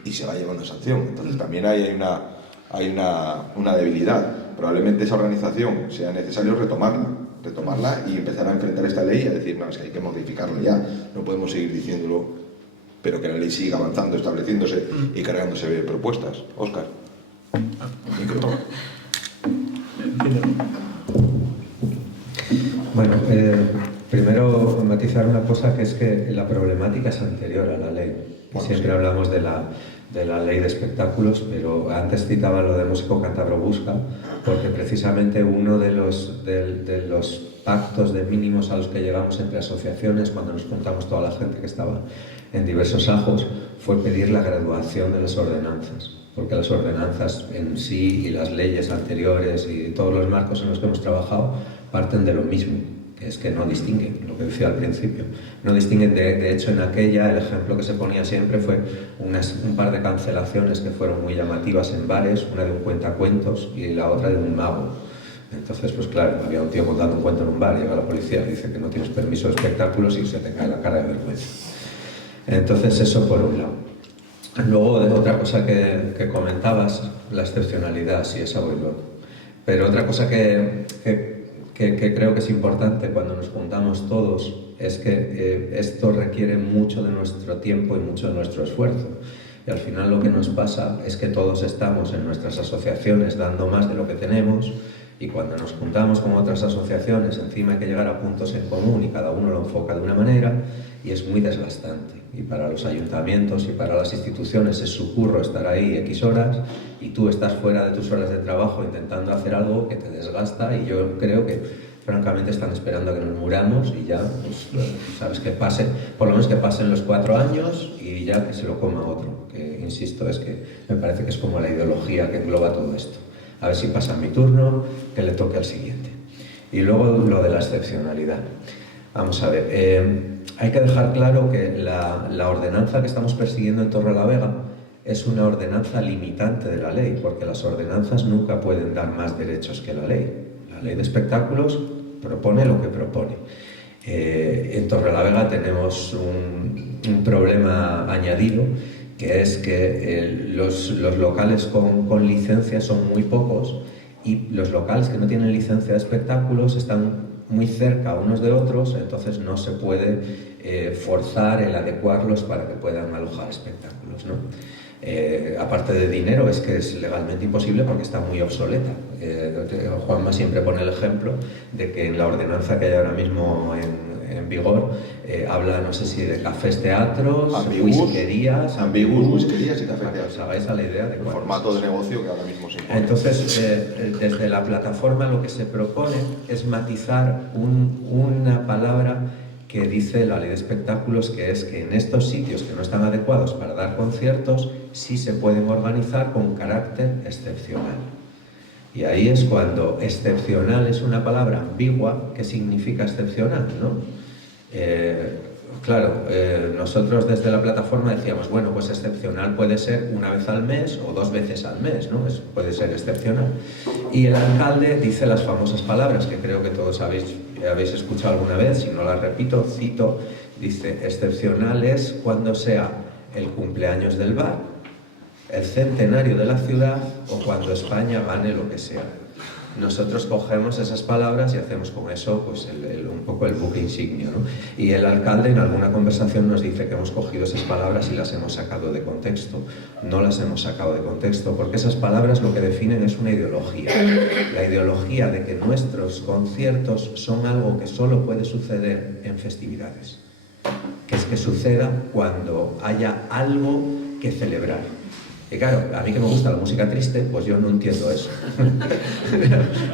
y se va a llevar una sanción. Entonces también hay una debilidad. Probablemente esa organización sea necesario retomarla y empezar a enfrentar esta ley y a decir, no, es que hay que modificarlo ya, no podemos seguir diciéndolo, pero que la ley siga avanzando, estableciéndose y cargándose de propuestas. Óscar. Bueno, primero matizar una cosa, que es que la problemática es anterior a la ley. Siempre hablamos de la ley de espectáculos, pero antes citaba lo de Músico Cántabro Busca, porque precisamente uno de los pactos de mínimos a los que llegamos entre asociaciones, cuando nos juntamos toda la gente que estaba en diversos ajos, fue pedir la graduación de las ordenanzas, porque las ordenanzas en sí y las leyes anteriores y todos los marcos en los que hemos trabajado parten de lo mismo, que es que no distinguen, lo que decía al principio. No distinguen, de hecho en aquella el ejemplo que se ponía siempre fue un par de cancelaciones que fueron muy llamativas en bares, una de un cuentacuentos y la otra de un mago. Entonces, pues claro, había un tío contando un cuento en un bar, llega la policía y dice que no tienes permiso de espectáculos y se te cae la cara de vergüenza. Entonces eso por un lado. Luego, de otra cosa que comentabas, la excepcionalidad, sí, esa voy luego. Pero otra cosa que creo que es importante cuando nos juntamos todos es que esto requiere mucho de nuestro tiempo y mucho de nuestro esfuerzo. Y al final lo que nos pasa es que todos estamos en nuestras asociaciones dando más de lo que tenemos, y cuando nos juntamos con otras asociaciones encima hay que llegar a puntos en común y cada uno lo enfoca de una manera y es muy desgastante. Y para los ayuntamientos y para las instituciones es su curro estar ahí X horas y tú estás fuera de tus horas de trabajo intentando hacer algo que te desgasta, y yo creo que francamente están esperando a que nos muramos y ya, pues, sabes, que pase, por lo menos que pasen los 4 años y ya que se lo coma otro, que insisto, es que me parece que es como la ideología que engloba todo esto. A ver si pasa mi turno, que le toque al siguiente. Y luego lo de la excepcionalidad. Vamos a ver, hay que dejar claro que la ordenanza que estamos persiguiendo en Torrelavega es una ordenanza limitante de la ley, porque las ordenanzas nunca pueden dar más derechos que la ley. La ley de espectáculos propone lo que propone. En Torrelavega tenemos un problema añadido, que es que los locales con licencia son muy pocos, y los locales que no tienen licencia de espectáculos están muy cerca unos de otros, entonces no se puede forzar el adecuarlos para que puedan alojar espectáculos, ¿no? Aparte de dinero, es que es legalmente imposible porque está muy obsoleta. Juanma siempre pone el ejemplo de que en la ordenanza que hay ahora mismo en vigor habla, no sé si de cafés, teatros, whiskerías, whiskerías y cafés, para que os hagáis a la idea de el formato de negocio que ahora mismo se impone. Entonces, desde la plataforma lo que se propone es matizar una palabra que dice la ley de espectáculos, que es que en estos sitios que no están adecuados para dar conciertos sí se pueden organizar con carácter excepcional. Y ahí es cuando excepcional es una palabra ambigua. ¿Qué significa excepcional, no? Nosotros desde la plataforma decíamos, bueno, pues excepcional puede ser una vez al mes o 2 veces al mes, ¿no? Puede ser excepcional. Y el alcalde dice las famosas palabras que creo que todos habéis escuchado alguna vez, si no las repito, cito, dice: excepcional es cuando sea el cumpleaños del bar, el centenario de la ciudad o cuando España gane lo que sea. Nosotros cogemos esas palabras y hacemos con eso pues un poco el buque insignia, ¿no? Y el alcalde en alguna conversación nos dice que hemos cogido esas palabras y las hemos sacado de contexto. No las hemos sacado de contexto porque esas palabras lo que definen es una ideología. La ideología de que nuestros conciertos son algo que solo puede suceder en festividades. Que es que suceda cuando haya algo que celebrar. Y claro, a mí que me gusta la música triste, pues yo no entiendo eso.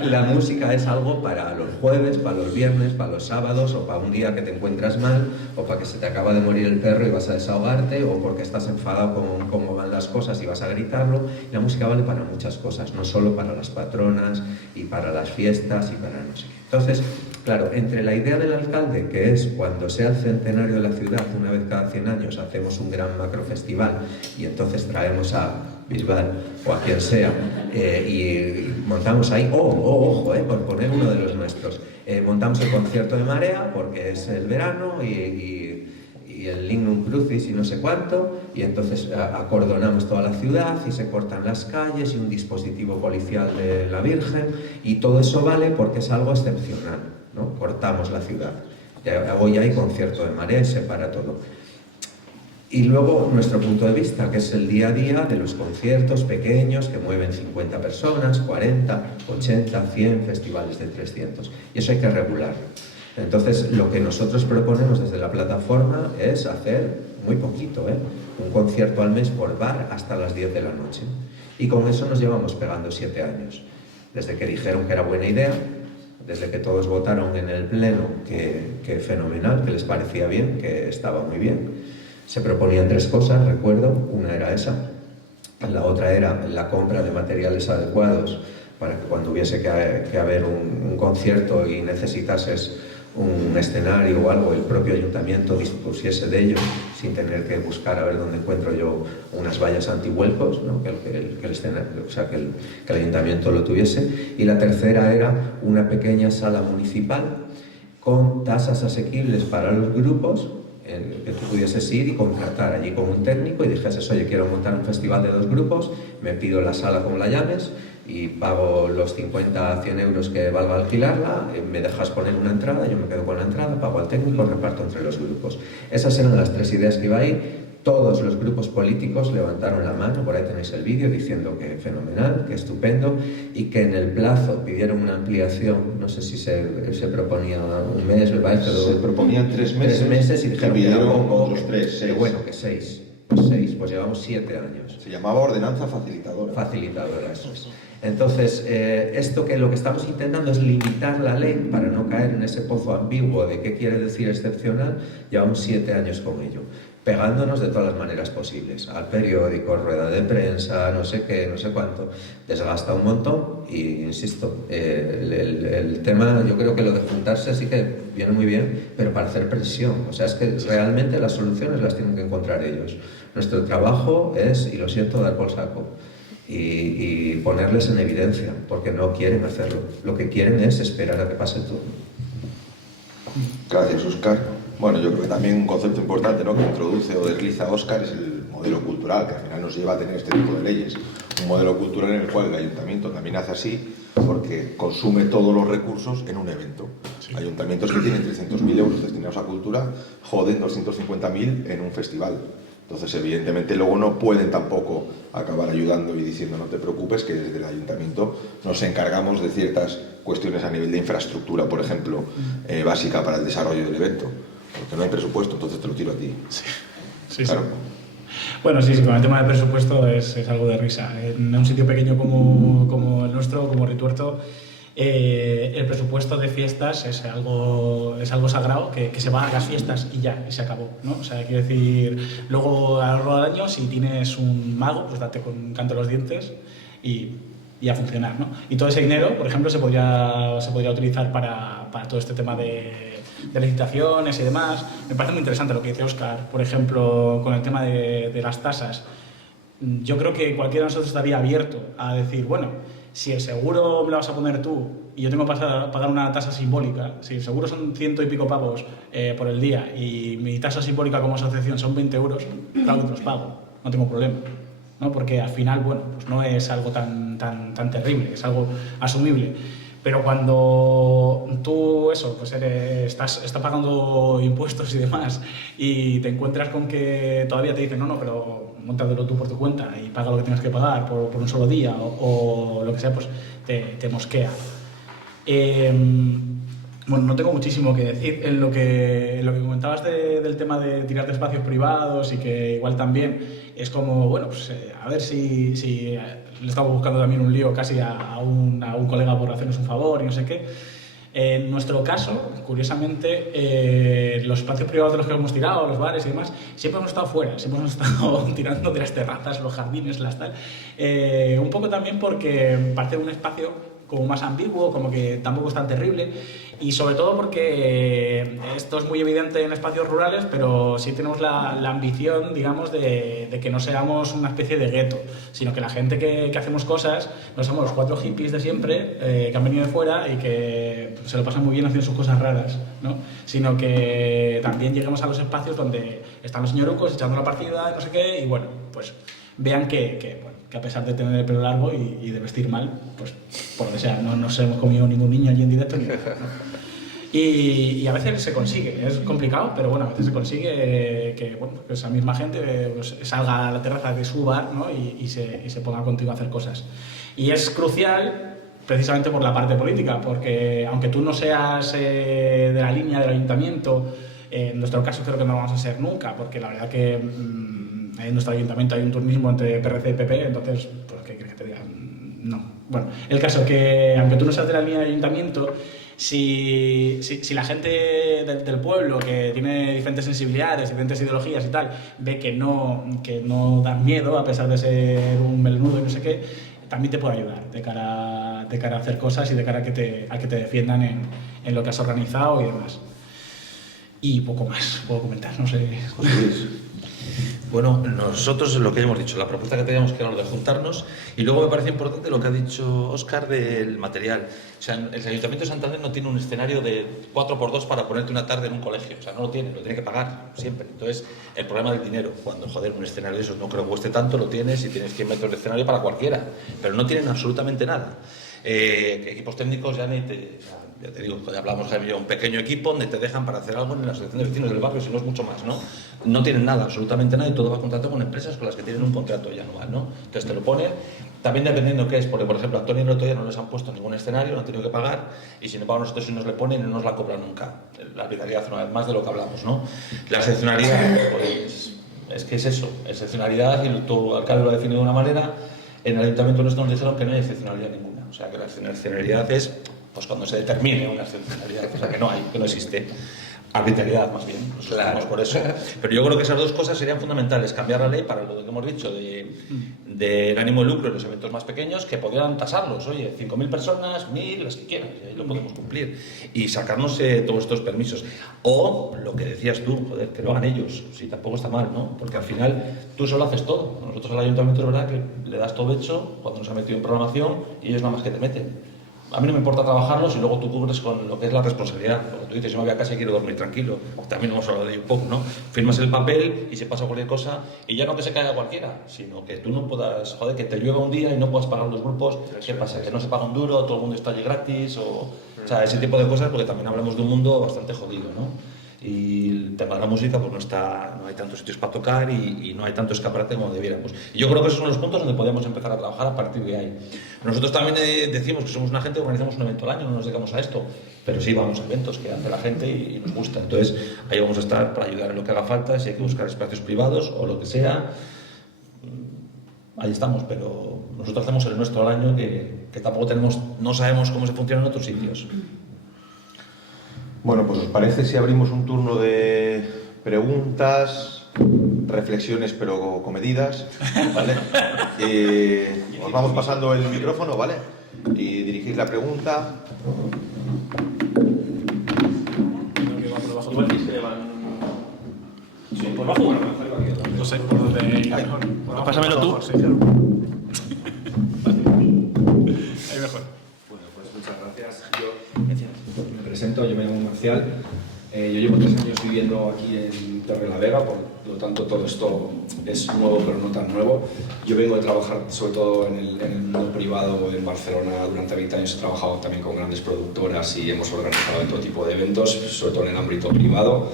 La música es algo para los jueves, para los viernes, para los sábados, o para un día que te encuentras mal, o para que se te acaba de morir el perro y vas a desahogarte, o porque estás enfadado con cómo van las cosas y vas a gritarlo. Y la música vale para muchas cosas, no solo para las patronas y para las fiestas y para no sé qué. Entonces, claro, entre la idea del alcalde, que es cuando sea el centenario de la ciudad, una vez cada 100 años, hacemos un gran macrofestival y entonces traemos a Bisbal o a quien sea y montamos ahí, ojo, por poner uno de los nuestros, montamos el concierto de Marea porque es el verano y el Lignum Crucis y no sé cuánto, y entonces acordonamos toda la ciudad y se cortan las calles y un dispositivo policial de la Virgen, y todo eso vale porque es algo excepcional, ¿no? Cortamos la ciudad. Hoy hay concierto de Marea y se para todo. Y luego nuestro punto de vista, que es el día a día de los conciertos pequeños que mueven 50 personas, 40, 80, 100, festivales de 300. Y eso hay que regular. Entonces, lo que nosotros proponemos desde la plataforma es hacer muy poquito, un concierto al mes por bar hasta las 10 de la noche. Y con eso nos llevamos pegando 7 años. Desde que dijeron que era buena idea, desde que todos votaron en el pleno que fenomenal, que les parecía bien, que estaba muy bien. Se proponían 3 cosas, recuerdo, una era esa, la otra era la compra de materiales adecuados para que cuando hubiese que haber un concierto y necesitases un escenario o algo, el propio ayuntamiento dispusiese de ello sin tener que buscar a ver dónde encuentro yo unas vallas antihuelcos, ¿no? que el ayuntamiento lo tuviese. Y la tercera era una pequeña sala municipal con tasas asequibles para los grupos, que tú pudieses ir y contratar allí con un técnico y dijeses, oye, quiero montar un festival de 2 grupos, me pido la sala como la llames y pago los 50 a 100 euros que valga alquilarla, me dejas poner una entrada, yo me quedo con la entrada, pago al técnico, reparto entre los grupos. Esas eran las 3 ideas que iba ahí. Todos los grupos políticos levantaron la mano, por ahí tenéis el vídeo, diciendo que fenomenal, que estupendo, y que en el plazo pidieron una ampliación, no sé si se proponía un mes, me parece. Se proponían 3 meses. 3 meses y dijeron que era pidieron poco, otros 3, 6. que bueno, que 6. Pues 6, pues llevamos 7 años. Se llamaba ordenanza facilitadora. Facilitadora, eso es. Entonces, esto que lo que estamos intentando es limitar la ley para no caer en ese pozo ambiguo de qué quiere decir excepcional. Llevamos 7 años con ello, pegándonos de todas las maneras posibles, al periódico, rueda de prensa, no sé qué, no sé cuánto. Desgasta un montón y, insisto, el tema, yo creo que lo de juntarse sí que viene muy bien, pero para hacer presión. O sea, es que realmente las soluciones las tienen que encontrar ellos. Nuestro trabajo es, y lo siento, dar por saco y ponerles en evidencia, porque no quieren hacerlo. Lo que quieren es esperar a que pase todo. Gracias, Óscar. Bueno, yo creo que también un concepto importante, ¿no?, que introduce o desliza Óscar es el modelo cultural, que al final nos lleva a tener este tipo de leyes. Un modelo cultural en el cual el ayuntamiento también hace así porque consume todos los recursos en un evento. Sí. Ayuntamientos que tienen 300.000 euros destinados a cultura joden 250.000 en un festival. Entonces, evidentemente, luego no pueden tampoco acabar ayudando y diciendo no te preocupes, que desde el ayuntamiento nos encargamos de ciertas cuestiones a nivel de infraestructura, por ejemplo, básica para el desarrollo del evento. Porque no hay presupuesto, entonces te lo tiro a ti. Sí, claro. Sí. Bueno, sí, con el tema del presupuesto es algo de risa. En un sitio pequeño como el nuestro, como Rituerto, el presupuesto de fiestas es algo sagrado que se va a las fiestas y ya, y se acabó, ¿no? O sea, quiero decir, luego a lo largo del año, si tienes un mago, pues date con un canto a los dientes y a funcionar, ¿no? Y todo ese dinero, por ejemplo, se podría utilizar para todo este tema de licitaciones y demás. Me parece muy interesante lo que dice Óscar, por ejemplo, con el tema de las tasas. Yo creo que cualquiera de nosotros estaría abierto a decir, bueno, si el seguro me lo vas a poner tú y yo tengo que pagar una tasa simbólica, si el seguro son 100 y pico pavos por el día y mi tasa simbólica como asociación son 20 euros, claro que te los pago, no tengo problema, ¿no? Porque al final, bueno, pues no es algo tan terrible, es algo asumible. Pero cuando tú pues estás pagando impuestos y demás y te encuentras con que todavía te dicen no, pero móntatelo tú por tu cuenta y paga lo que tengas que pagar por un solo día o lo que sea, pues te mosquea. Bueno, no tengo muchísimo que decir. En lo que comentabas del tema de tirar de espacios privados y que igual también es como, bueno, pues a ver si le estamos buscando también un lío casi a un colega por hacernos un favor y no sé qué. En nuestro caso, curiosamente, los espacios privados de los que hemos tirado, los bares y demás, siempre hemos estado fuera, siempre hemos estado tirando de las terrazas, los jardines, las tal. Un poco también porque parece un espacio como más ambiguo, como que tampoco es tan terrible, y sobre todo porque esto es muy evidente en espacios rurales, pero sí tenemos la ambición, digamos, de que no seamos una especie de gueto, sino que la gente que hacemos cosas no somos los 4 hippies de siempre que han venido de fuera y que se lo pasan muy bien haciendo sus cosas raras, ¿no? Sino que también lleguemos a los espacios donde están los señorucos echando la partida, no sé qué, y bueno, pues vean que a pesar de tener el pelo largo y de vestir mal, pues por lo que sea, no nos hemos comido ningún niño allí en directo ni nada, ¿no? Y a veces se consigue, es complicado, pero bueno, a veces se consigue que esa misma gente pues, salga a la terraza de su bar, ¿no? y se ponga contigo a hacer cosas. Y es crucial precisamente por la parte política, porque aunque tú no seas de la línea del ayuntamiento, en nuestro caso creo que no vamos a ser nunca, porque la verdad que en nuestro ayuntamiento hay un turnismo entre PRC y PP, entonces, pues, ¿qué quieres que te diga? No. Bueno, el caso es que, aunque tú no seas de la línea del ayuntamiento, si la gente del pueblo, que tiene diferentes sensibilidades, diferentes ideologías y tal, ve que no dan miedo, a pesar de ser un melenudo y no sé qué, también te puede ayudar de cara a hacer cosas y de cara a que te defiendan en lo que has organizado y demás. Y poco más puedo comentar, no sé. Bueno, nosotros lo que hemos dicho, la propuesta que teníamos que era lo de juntarnos, y luego me parece importante lo que ha dicho Óscar del material. O sea, el Ayuntamiento de Santander no tiene un escenario de 4x2 para ponerte una tarde en un colegio, o sea, no lo tiene que pagar siempre. Entonces, el problema del dinero, cuando, joder, un escenario de esos no creo que cueste tanto, lo tienes y tienes 100 metros de escenario para cualquiera, pero no tienen absolutamente nada. Equipos técnicos ya ni te... Ya te digo, hablamos de un pequeño equipo donde te dejan para hacer algo en la asociación de vecinos del barrio, si no es mucho más, ¿no? No tienen nada, absolutamente nada, y todo va contratado con empresas con las que tienen un contrato ya anual, ¿no? Entonces te lo ponen, también dependiendo qué es, porque por ejemplo a Antonio y a todavía no les han puesto ningún escenario, no han tenido que pagar, y sin embargo nosotros si nos le ponen no nos la cobran nunca. La arbitrariedad una vez más de lo que hablamos, ¿no? La excepcionalidad, pues es que es eso, excepcionalidad, y tu alcalde lo ha definido de una manera, en el ayuntamiento nuestro nos dijeron que no hay excepcionalidad ninguna, o sea que la excepcionalidad es pues cuando se determine una excepcionalidad, o sea que no hay, que no existe. Arbitrariedad, más bien, nos claro. Por eso. Pero yo creo que esas dos cosas serían fundamentales, cambiar la ley para lo que hemos dicho del ánimo de lucro en los eventos más pequeños, que podrían tasarlos, oye, 5.000 personas, 1.000, las que quieras, y ahí lo podemos cumplir, y sacarnos todos estos permisos. O lo que decías tú, joder, que lo hagan ellos, si tampoco está mal, ¿no? Porque al final tú solo haces todo. Nosotros al ayuntamiento es verdad que le das todo hecho cuando nos ha metido en programación y ellos nada más que te meten. A mí no me importa trabajarlos y luego tú cubres con lo que es la responsabilidad. Porque tú dices, yo me voy a casa y quiero dormir tranquilo. También hemos hablado de ello un poco, ¿no? Firmas el papel y se pasa cualquier cosa y ya no que se caiga cualquiera, sino que tú no puedas, joder, que te llueva un día y no puedas pagar los grupos. ¿Qué pasa? Que no se paga un duro, todo el mundo está allí gratis o sea, ese tipo de cosas, porque también hablamos de un mundo bastante jodido, ¿no? Y el tema de la música, pues no hay tantos sitios para tocar y no hay tanto escaparate como debiéramos. Y yo creo que esos son los puntos donde podríamos empezar a trabajar a partir de ahí. Nosotros también decimos que somos una gente que organizamos un evento al año, no nos dedicamos a esto, pero sí vamos a eventos que hace la gente y nos gusta. Entonces ahí vamos a estar para ayudar en lo que haga falta, si hay que buscar espacios privados o lo que sea, ahí estamos, pero nosotros hacemos el nuestro al año que tampoco no sabemos cómo se funciona en otros sitios. Bueno, pues ¿os parece si abrimos un turno de preguntas, reflexiones pero comedidas, ¿vale? Os vamos pasando el micrófono, ¿vale? Y dirigir la pregunta. Igual que se van... Sí, por abajo. No sé por dónde ir mejor. Pásamelo tú. Sí, claro. Ahí mejor. Bueno, pues muchas gracias. Me presento, yo me llamo Marcial. Yo llevo 3 años viviendo aquí en Torrelavega, por lo tanto todo esto es nuevo pero no tan nuevo. Yo vengo de trabajar sobre todo en el mundo privado en Barcelona. Durante 20 años he trabajado también con grandes productoras y hemos organizado todo tipo de eventos, sobre todo en el ámbito privado.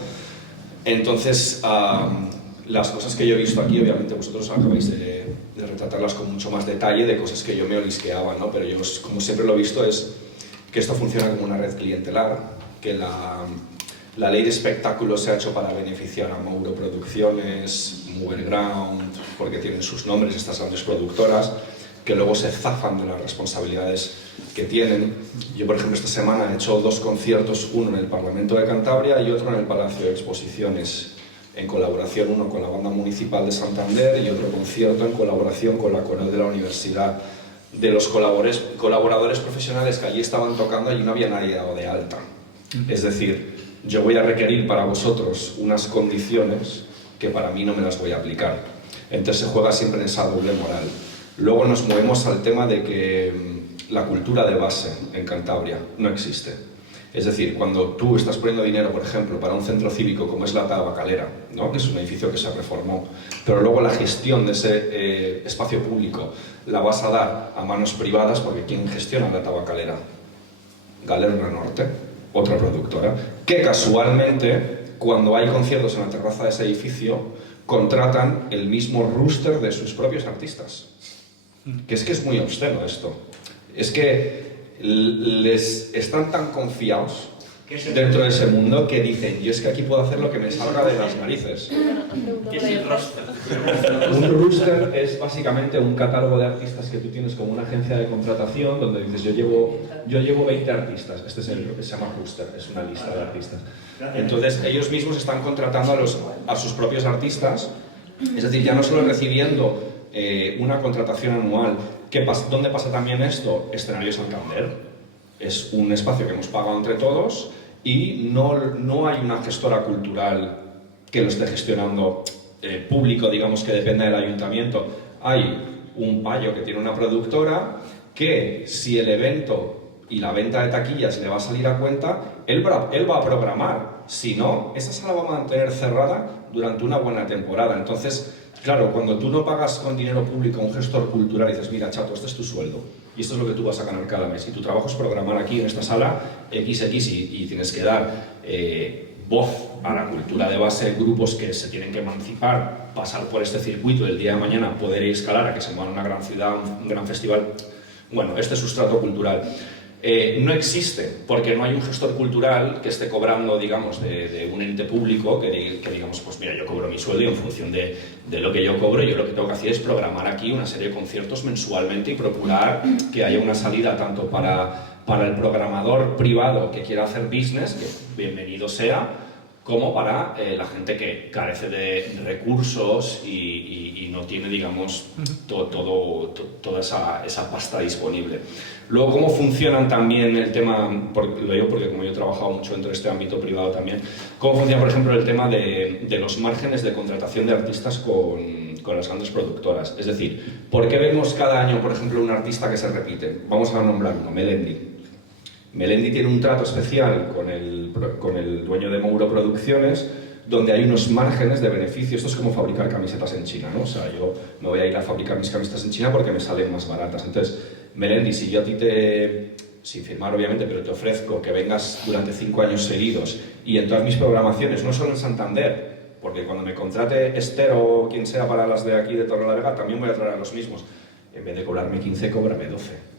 Entonces, las cosas que yo he visto aquí, obviamente vosotros acabáis de retratarlas con mucho más detalle, de cosas que yo me olisqueaba, ¿no? Pero yo, como siempre lo he visto, es que esto funciona como una red clientelar, que la ley de espectáculos se ha hecho para beneficiar a Mouro Producciones, Moverground, porque tienen sus nombres estas grandes productoras, que luego se zafan de las responsabilidades que tienen. Yo, por ejemplo, esta semana he hecho 2 conciertos, uno en el Parlamento de Cantabria y otro en el Palacio de Exposiciones, en colaboración, uno con la Banda Municipal de Santander y otro concierto en colaboración con la Coral de la Universidad. De los colaboradores profesionales que allí estaban tocando, allí no había nadie dado de alta. Es decir, yo voy a requerir para vosotros unas condiciones que para mí no me las voy a aplicar. Entonces se juega siempre en esa doble moral. Luego nos movemos al tema de que la cultura de base en Cantabria no existe. Es decir, cuando tú estás poniendo dinero, por ejemplo, para un centro cívico como es la Tabacalera, ¿no? Que es un edificio que se reformó, pero luego la gestión de ese espacio público la vas a dar a manos privadas, porque ¿quién gestiona la Tabacalera? Galerna Norte, otra productora, que casualmente, cuando hay conciertos en la terraza de ese edificio, contratan el mismo roster de sus propios artistas. Que es muy obsceno esto. Es que les están tan confiados dentro de ese mundo que dicen, yo es que aquí puedo hacer lo que me salga de las narices. ¿Qué es el roster? Un roster es básicamente un catálogo de artistas que tú tienes como una agencia de contratación donde dices, yo llevo 20 artistas, este es lo que se llama roster, es una lista de artistas. Entonces ellos mismos están contratando a sus propios artistas, es decir, ya no solo recibiendo una contratación anual. ¿Dónde pasa también esto? Escenario Santander. Es un espacio que hemos pagado entre todos y no hay una gestora cultural que lo esté gestionando público, digamos, que dependa del ayuntamiento, hay un payo que tiene una productora que si el evento y la venta de taquillas le va a salir a cuenta, él va a programar. Si no, esa sala va a mantener cerrada durante una buena temporada. Entonces, claro, cuando tú no pagas con dinero público a un gestor cultural y dices, mira, chato, este es tu sueldo y esto es lo que tú vas a ganar cada mes y tu trabajo es programar aquí en esta sala XX y tienes que dar voz a la cultura de base, grupos que se tienen que emancipar, pasar por este circuito y el día de mañana poder escalar a que se mueva una gran ciudad, un gran festival. Bueno, este sustrato cultural no existe porque no hay un gestor cultural que esté cobrando, digamos, de un ente público que digamos, pues mira, yo cobro mi sueldo y en función de lo que yo cobro, yo lo que tengo que hacer es programar aquí una serie de conciertos mensualmente y procurar que haya una salida tanto para el programador privado que quiera hacer business, que bienvenido sea, como para la gente que carece de recursos y no tiene, digamos, toda esa pasta disponible. Luego, ¿cómo funcionan también el tema, lo digo porque como yo he trabajado mucho dentro de este ámbito privado también, cómo funciona, por ejemplo, el tema de los márgenes de contratación de artistas con las grandes productoras? Es decir, ¿por qué vemos cada año, por ejemplo, un artista que se repite? Vamos a nombrar uno, Melendi. Melendi tiene un trato especial con el dueño de Mouro Producciones, donde hay unos márgenes de beneficio. Esto es como fabricar camisetas en China, ¿no? O sea, yo me voy a ir a fabricar mis camisetas en China porque me salen más baratas. Entonces, Melendi, si yo a ti sin firmar obviamente, pero te ofrezco que vengas durante 5 años seguidos y en todas mis programaciones, no solo en Santander, porque cuando me contrate Esther o quien sea para las de aquí de Torrelavega, también voy a traer a los mismos. En vez de cobrarme 15, cóbrame 12.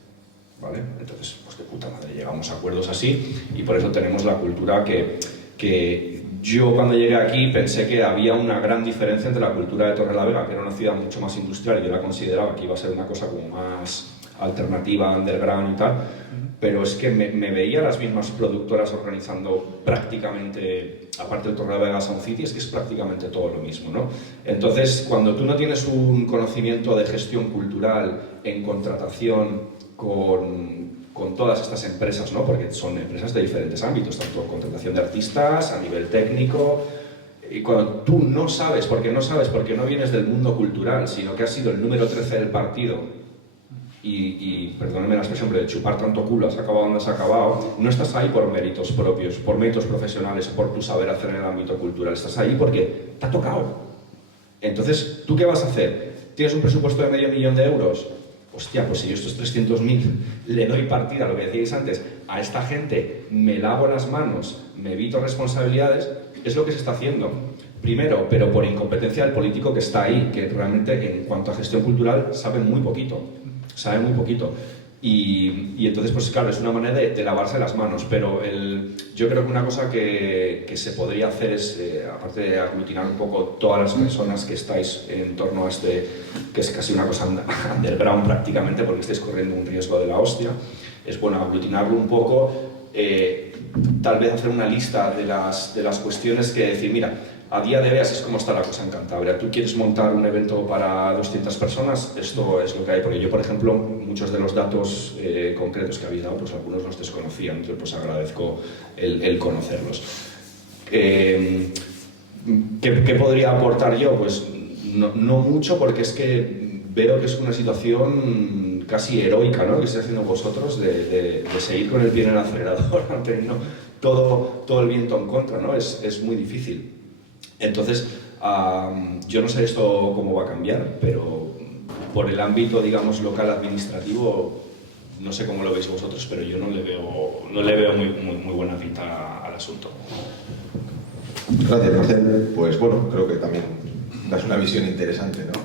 ¿Vale? Entonces, pues de puta madre, llegamos a acuerdos así y por eso tenemos la cultura que yo cuando llegué aquí pensé que había una gran diferencia entre la cultura de Torrelavega, que era una ciudad mucho más industrial y yo la consideraba que iba a ser una cosa como más alternativa, underground y tal, pero es que me veía las mismas productoras organizando prácticamente, aparte de Torrelavega Sound City, es que es prácticamente todo lo mismo, ¿no? Entonces, cuando tú no tienes un conocimiento de gestión cultural en contratación con todas estas empresas, ¿no? Porque son empresas de diferentes ámbitos, tanto contratación de artistas, a nivel técnico, y cuando tú no sabes porque no vienes del mundo cultural, sino que has sido el número 13 del partido y perdónenme la expresión, pero de chupar tanto culo has acabado donde has acabado, no estás ahí por méritos propios, por méritos profesionales o por tu saber hacer en el ámbito cultural, estás ahí porque te ha tocado. Entonces, ¿tú qué vas a hacer? ¿Tienes un presupuesto de $500.000 de euros? Hostia, pues si yo estos 300.000 le doy partida, lo que decíais antes, a esta gente, me lavo las manos, me evito responsabilidades, es lo que se está haciendo. Primero, pero por incompetencia del político que está ahí, que realmente en cuanto a gestión cultural sabe muy poquito. Y entonces, pues claro, es una manera de lavarse las manos, pero yo creo que una cosa que se podría hacer es, aparte de aglutinar un poco todas las personas que estáis en torno a este, que es casi una cosa underground prácticamente, porque estáis corriendo un riesgo de la hostia, es bueno aglutinarlo un poco, tal vez hacer una lista de las cuestiones que decir, mira, a día de hoy así es como está la cosa en Cantabria. ¿Tú quieres montar un evento para 200 personas? Esto es lo que hay. Porque yo, por ejemplo, muchos de los datos concretos que habéis dado, pues algunos los desconocía, entonces pues agradezco el conocerlos. ¿Qué podría aportar yo? Pues no mucho, porque es que veo que es una situación casi heroica, ¿no?, que estáis haciendo vosotros de seguir con el pie en el acelerador, teniendo todo el viento en contra, ¿no? Es muy difícil. Entonces, yo no sé esto cómo va a cambiar, pero por el ámbito, digamos, local administrativo, no sé cómo lo veis vosotros, pero yo no le veo muy buena pinta al asunto. Gracias, Marcel. Pues bueno, creo que también das una visión interesante, ¿no?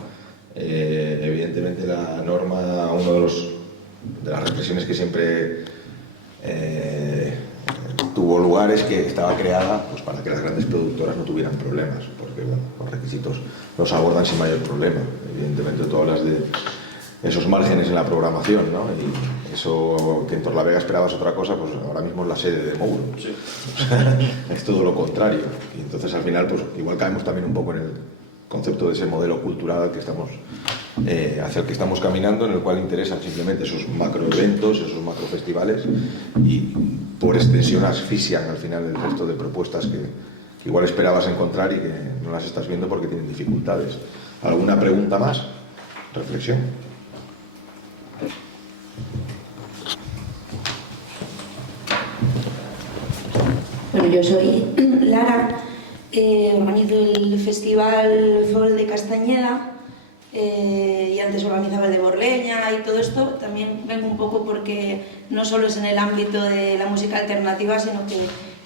Evidentemente la norma, de las reflexiones que siempre tuvo lugar es que estaba creada pues, para que las grandes productoras no tuvieran problemas, porque bueno, los requisitos los abordan sin mayor problema. Evidentemente tú hablas de esos márgenes en la programación, ¿no? Y eso que en Torrelavega esperabas otra cosa, pues ahora mismo es la sede de Mouro. Sí. Es todo lo contrario. Y entonces al final, pues igual caemos también un poco en el concepto de ese modelo cultural que hacia el que estamos caminando, en el cual interesan simplemente esos macroeventos, esos macrofestivales y por extensión asfixian al final el resto de propuestas igual esperabas encontrar y que no las estás viendo porque tienen dificultades. ¿Alguna pregunta más? ¿Reflexión? Bueno, yo soy Lara, organizo el Festival Folk de Castañeda y antes organizaba el de Borleña y todo esto. También vengo un poco porque no solo es en el ámbito de la música alternativa, sino que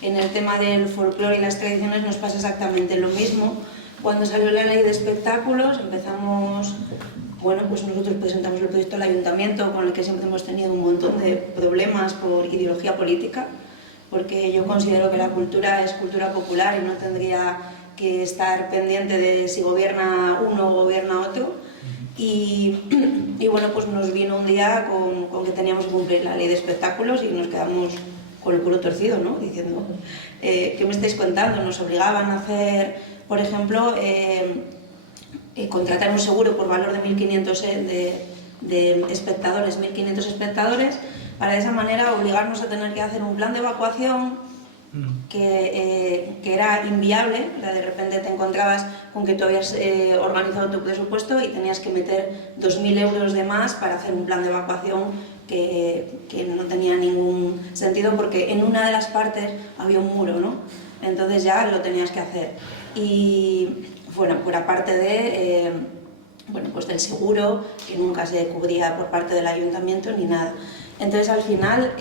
en el tema del folclore y las tradiciones nos pasa exactamente lo mismo. Cuando salió la ley de espectáculos empezamos, bueno, pues nosotros presentamos el proyecto al ayuntamiento, con el que siempre hemos tenido un montón de problemas por ideología política, porque yo considero que la cultura es cultura popular y no tendría que estar pendiente de si gobierna uno o gobierna otro. Y bueno, pues nos vino un día con que teníamos que cumplir la ley de espectáculos y nos quedamos con el culo torcido, ¿no? Diciendo, ¿qué me estáis contando? Nos obligaban a hacer, por ejemplo, contratar un seguro por valor de 1.500 de espectadores, 1.500 espectadores, para de esa manera obligarnos a tener que hacer un plan de evacuación que era inviable. De repente te encontrabas con que tú habías organizado tu presupuesto y tenías que meter 2.000 euros de más para hacer un plan de evacuación que no tenía ningún sentido, porque en una de las partes había un muro, ¿no? Entonces ya lo tenías que hacer. Y bueno, por aparte de bueno, pues del seguro, que nunca se cubría por parte del ayuntamiento ni nada. Entonces, al final,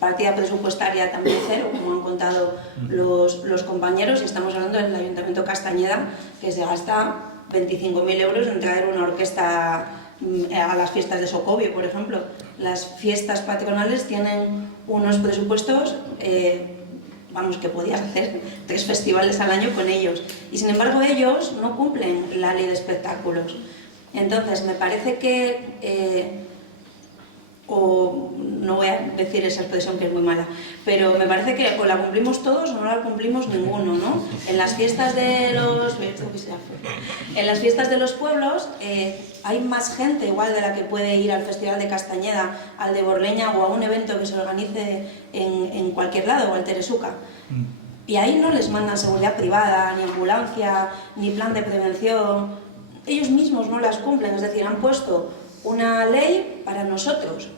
partida presupuestaria también cero, como han contado los compañeros, y estamos hablando del Ayuntamiento Castañeda, que se gasta 25.000 euros en traer una orquesta a las fiestas de Socobio, por ejemplo. Las fiestas patronales tienen unos presupuestos, vamos, que podías hacer 3 festivales al año con ellos. Y sin embargo, ellos no cumplen la ley de espectáculos. Entonces, me parece que... o no voy a decir esa expresión que es muy mala, pero me parece que o la cumplimos todos o no la cumplimos ninguno, ¿no? En las fiestas de los pueblos hay más gente igual de la que puede ir al Festival de Castañeda, al de Borleña o a un evento que se organice en cualquier lado, o al Teresuca. Y ahí no les mandan seguridad privada, ni ambulancia, ni plan de prevención. Ellos mismos no las cumplen, es decir, han puesto una ley para nosotros,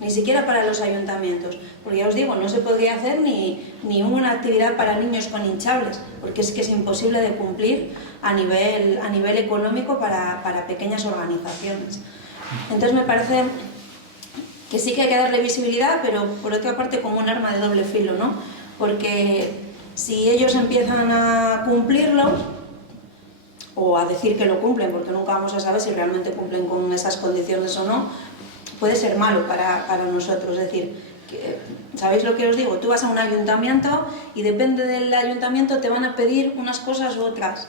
ni siquiera para los ayuntamientos, porque ya os digo, no se podría hacer ni una actividad para niños con hinchables, porque es que es imposible de cumplir a nivel económico para pequeñas organizaciones. Entonces me parece que sí que hay que darle visibilidad, pero por otra parte como un arma de doble filo, ¿no? Porque si ellos empiezan a cumplirlo, o a decir que lo cumplen, porque nunca vamos a saber si realmente cumplen con esas condiciones o no, puede ser malo para nosotros. Es decir, ¿sabéis lo que os digo? Tú vas a un ayuntamiento y depende del ayuntamiento te van a pedir unas cosas u otras.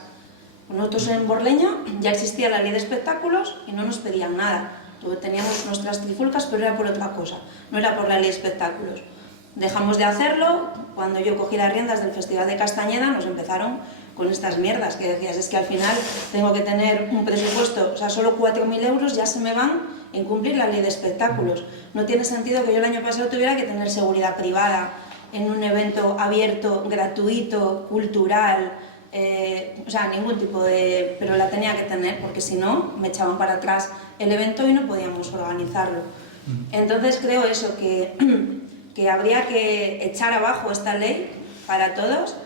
Nosotros en Borleña ya existía la ley de espectáculos y no nos pedían nada. Teníamos nuestras trifulcas, pero era por otra cosa, no era por la ley de espectáculos. Dejamos de hacerlo. Cuando yo cogí las riendas del Festival de Castañeda nos empezaron con estas mierdas que decías, es que al final tengo que tener un presupuesto, o sea, solo 4.000 euros ya se me van en cumplir la ley de espectáculos. No tiene sentido que yo el año pasado tuviera que tener seguridad privada en un evento abierto, gratuito, cultural, o sea, ningún tipo de... pero la tenía que tener, porque si no me echaban para atrás el evento y no podíamos organizarlo. Entonces creo eso, que habría que echar abajo esta ley para todos,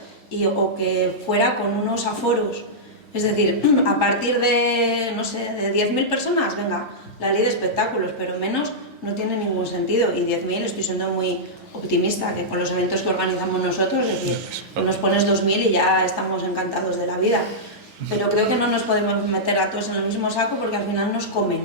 o que fuera con unos aforos, es decir, a partir de, no sé, de 10.000 personas, venga, la ley de espectáculos, pero menos no tiene ningún sentido. Y 10.000, estoy siendo muy optimista, que con los eventos que organizamos nosotros, es decir, nos pones 2.000 y ya estamos encantados de la vida. Pero creo que no nos podemos meter a todos en el mismo saco, porque al final nos comen.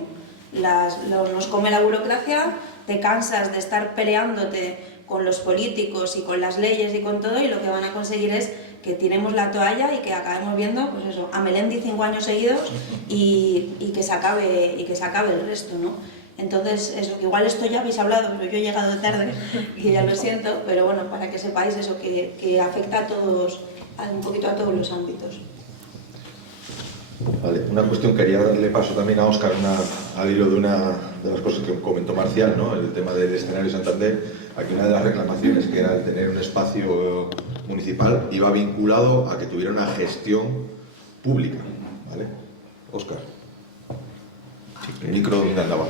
Nos come la burocracia, te cansas de estar peleándote con los políticos y con las leyes y con todo, y lo que van a conseguir es que tiremos la toalla y que acabemos viendo, pues eso, a Melendi 5 años seguidos y que se acabe el resto, ¿no? Entonces, eso, que igual esto ya habéis hablado, pero yo he llegado tarde y ya lo siento, pero bueno, para que sepáis eso, que afecta a todos, un poquito a todos los ámbitos. Vale, una cuestión, quería darle paso también a Óscar al hilo de una de las cosas que comentó Marcial, ¿no? El tema del escenario Santander. Aquí una de las reclamaciones, que era el tener un espacio municipal iba vinculado a que tuviera una gestión pública, ¿vale? Óscar. El micro donde andaba.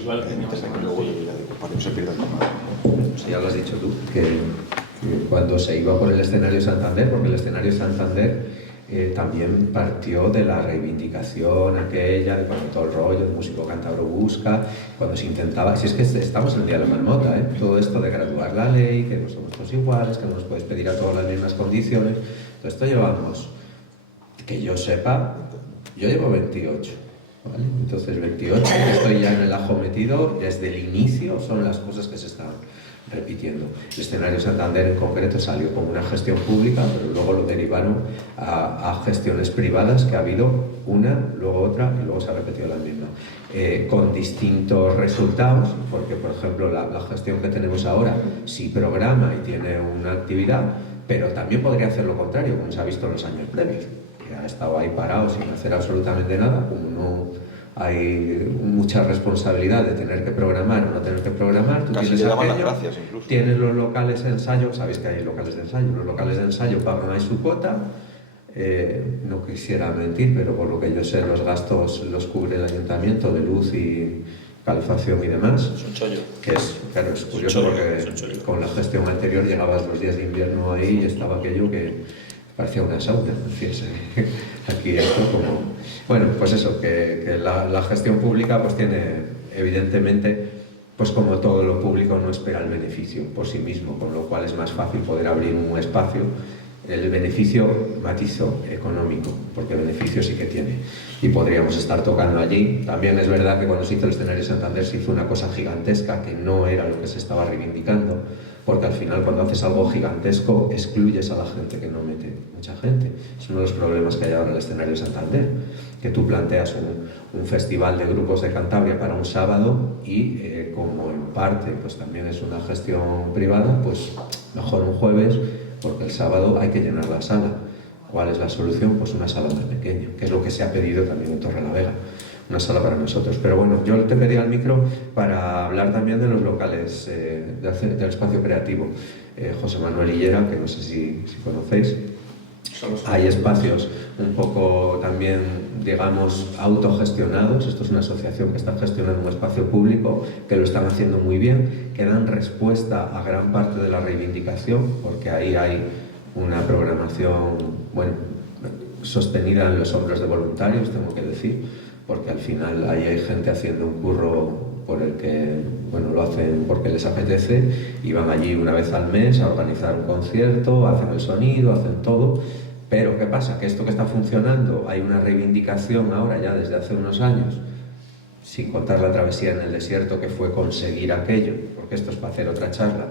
Igual Para que no se pierda el tema. Pues ya lo has dicho tú, que cuando se iba por el escenario Santander, porque el escenario Santander también partió de la reivindicación aquella, de cuando todo el rollo de Músico Cántabro Busca, cuando se intentaba, si es que estamos en el día de la marmota, todo esto de graduar la ley, que no somos todos iguales, que no nos puedes pedir a todas las mismas condiciones, todo esto llevamos, que yo sepa, yo llevo 28, ¿vale? Entonces 28, estoy ya en el ajo metido, desde el inicio son las cosas que se están repitiendo. El escenario Santander en concreto salió como una gestión pública, pero luego lo derivaron a gestiones privadas, que ha habido una, luego otra y luego se ha repetido la misma, con distintos resultados, porque por ejemplo la gestión que tenemos ahora sí programa y tiene una actividad, pero también podría hacer lo contrario, como se ha visto en los años previos, que ha estado ahí parado sin hacer absolutamente nada, como no hay mucha responsabilidad de tener que programar o no tener que programar. Tú Casi tienes le daban las aquello, gracias incluso. tienes los locales de ensayo, sabéis que hay locales de ensayo, los locales de ensayo pagan ahí su cuota, no quisiera mentir, pero por lo que yo sé los gastos los cubre el ayuntamiento de luz y calefacción y demás. Es un chollo. Que es, claro, es curioso porque con la gestión anterior llegabas los días de invierno ahí y estaba aquello que parecía una sauna, fíjense. Aquí esto como... Bueno, pues eso, que la gestión pública pues tiene, evidentemente, pues como todo lo público no espera el beneficio por sí mismo, con lo cual es más fácil poder abrir un espacio. El beneficio, matizo, económico, porque beneficio sí que tiene. Y podríamos estar tocando allí. También es verdad que cuando se hizo el escenario Santander se hizo una cosa gigantesca que no era lo que se estaba reivindicando, porque al final cuando haces algo gigantesco excluyes a la gente que no mete mucha gente. Es uno de los problemas que hay ahora en el escenario Santander, que tú planteas un festival de grupos de Cantabria para un sábado y como en parte pues también es una gestión privada, pues mejor un jueves, porque el sábado hay que llenar la sala. ¿Cuál es la solución? Pues una sala más pequeña, que es lo que se ha pedido también en Torrelavega, una sala para nosotros. Pero bueno, yo te pedí al micro para hablar también de los locales del espacio creativo. José Manuel Hillera, que no sé si conocéis, hay espacios un poco también, digamos, autogestionados. Esto es una asociación que está gestionando un espacio público, que lo están haciendo muy bien, que dan respuesta a gran parte de la reivindicación, porque ahí hay una programación, bueno, sostenida en los hombros de voluntarios, tengo que decir, porque al final ahí hay gente haciendo un curro por el que, bueno, lo hacen porque les apetece y van allí una vez al mes a organizar un concierto, hacen el sonido, hacen todo. Pero ¿qué pasa? Que esto que está funcionando, hay una reivindicación ahora ya desde hace unos años, sin contar la travesía en el desierto que fue conseguir aquello, porque esto es para hacer otra charla.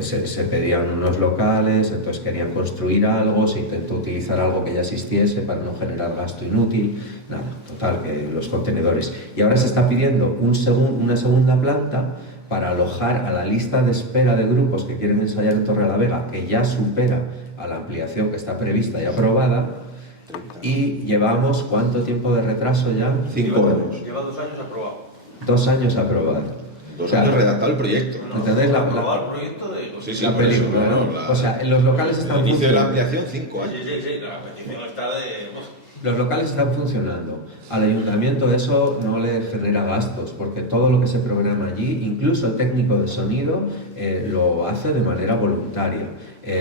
Se pedían unos locales, entonces querían construir algo, se intentó utilizar algo que ya existiese para no generar gasto inútil, nada, total, que los contenedores. Y ahora se está pidiendo una segunda planta para alojar a la lista de espera de grupos que quieren ensayar en Torrelavega, que ya supera a la ampliación que está prevista y aprobada, y llevamos ¿cuánto tiempo de retraso ya? 5 años. Lleva 2 años aprobado. 2 años aprobado. 2 años redactado el proyecto. ¿Entendéis la proyecto de... Sí, la por eso, película, ¿no? la- O sea, los locales están El inicio de la funcionando. ampliación, 5 años. Sí, la petición está de... Los locales están funcionando. Al ayuntamiento eso no le genera gastos, porque todo lo que se programa allí, incluso el técnico de sonido, lo hace de manera voluntaria.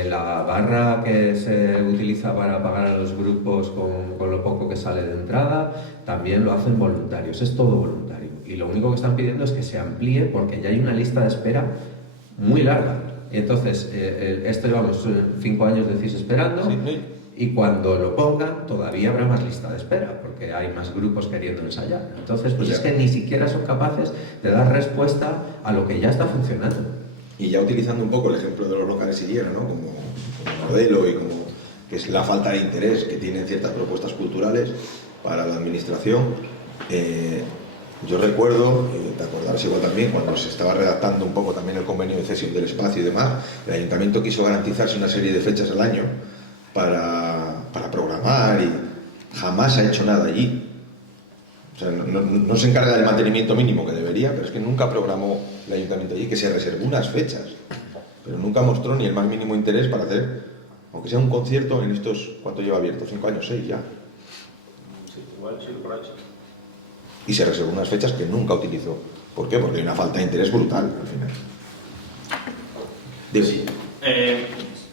La barra que se utiliza para pagar a los grupos con lo poco que sale de entrada, también lo hacen voluntarios. Es todo voluntario. Y lo único que están pidiendo es que se amplíe, porque ya hay una lista de espera muy larga. Y entonces, esto llevamos 5 años, decís, esperando. Sí, sí. Y cuando lo pongan, todavía habrá más lista de espera, porque hay más grupos queriendo ensayar. Entonces, pues es que ni siquiera son capaces de dar respuesta a lo que ya está funcionando. Y ya utilizando un poco el ejemplo de los locales Higuera, ¿no? como modelo y como que es la falta de interés que tienen ciertas propuestas culturales para la administración. Yo recuerdo, te acordarás igual también, cuando se estaba redactando un poco también el convenio de cesión del espacio y demás, el ayuntamiento quiso garantizarse una serie de fechas al año para programar y jamás ha hecho nada allí. O sea, no se encarga del mantenimiento mínimo que debería, pero es que nunca programó el ayuntamiento allí, que se reservó unas fechas. pero nunca mostró ni el más mínimo interés para hacer, aunque sea un concierto en estos, ¿cuánto lleva abierto? 5 años, 6 ya. Sí, igual, sí, por ahí. Y se reservó unas fechas que nunca utilizó. ¿Por qué? Porque hay una falta de interés brutal al final. Dime. Sí.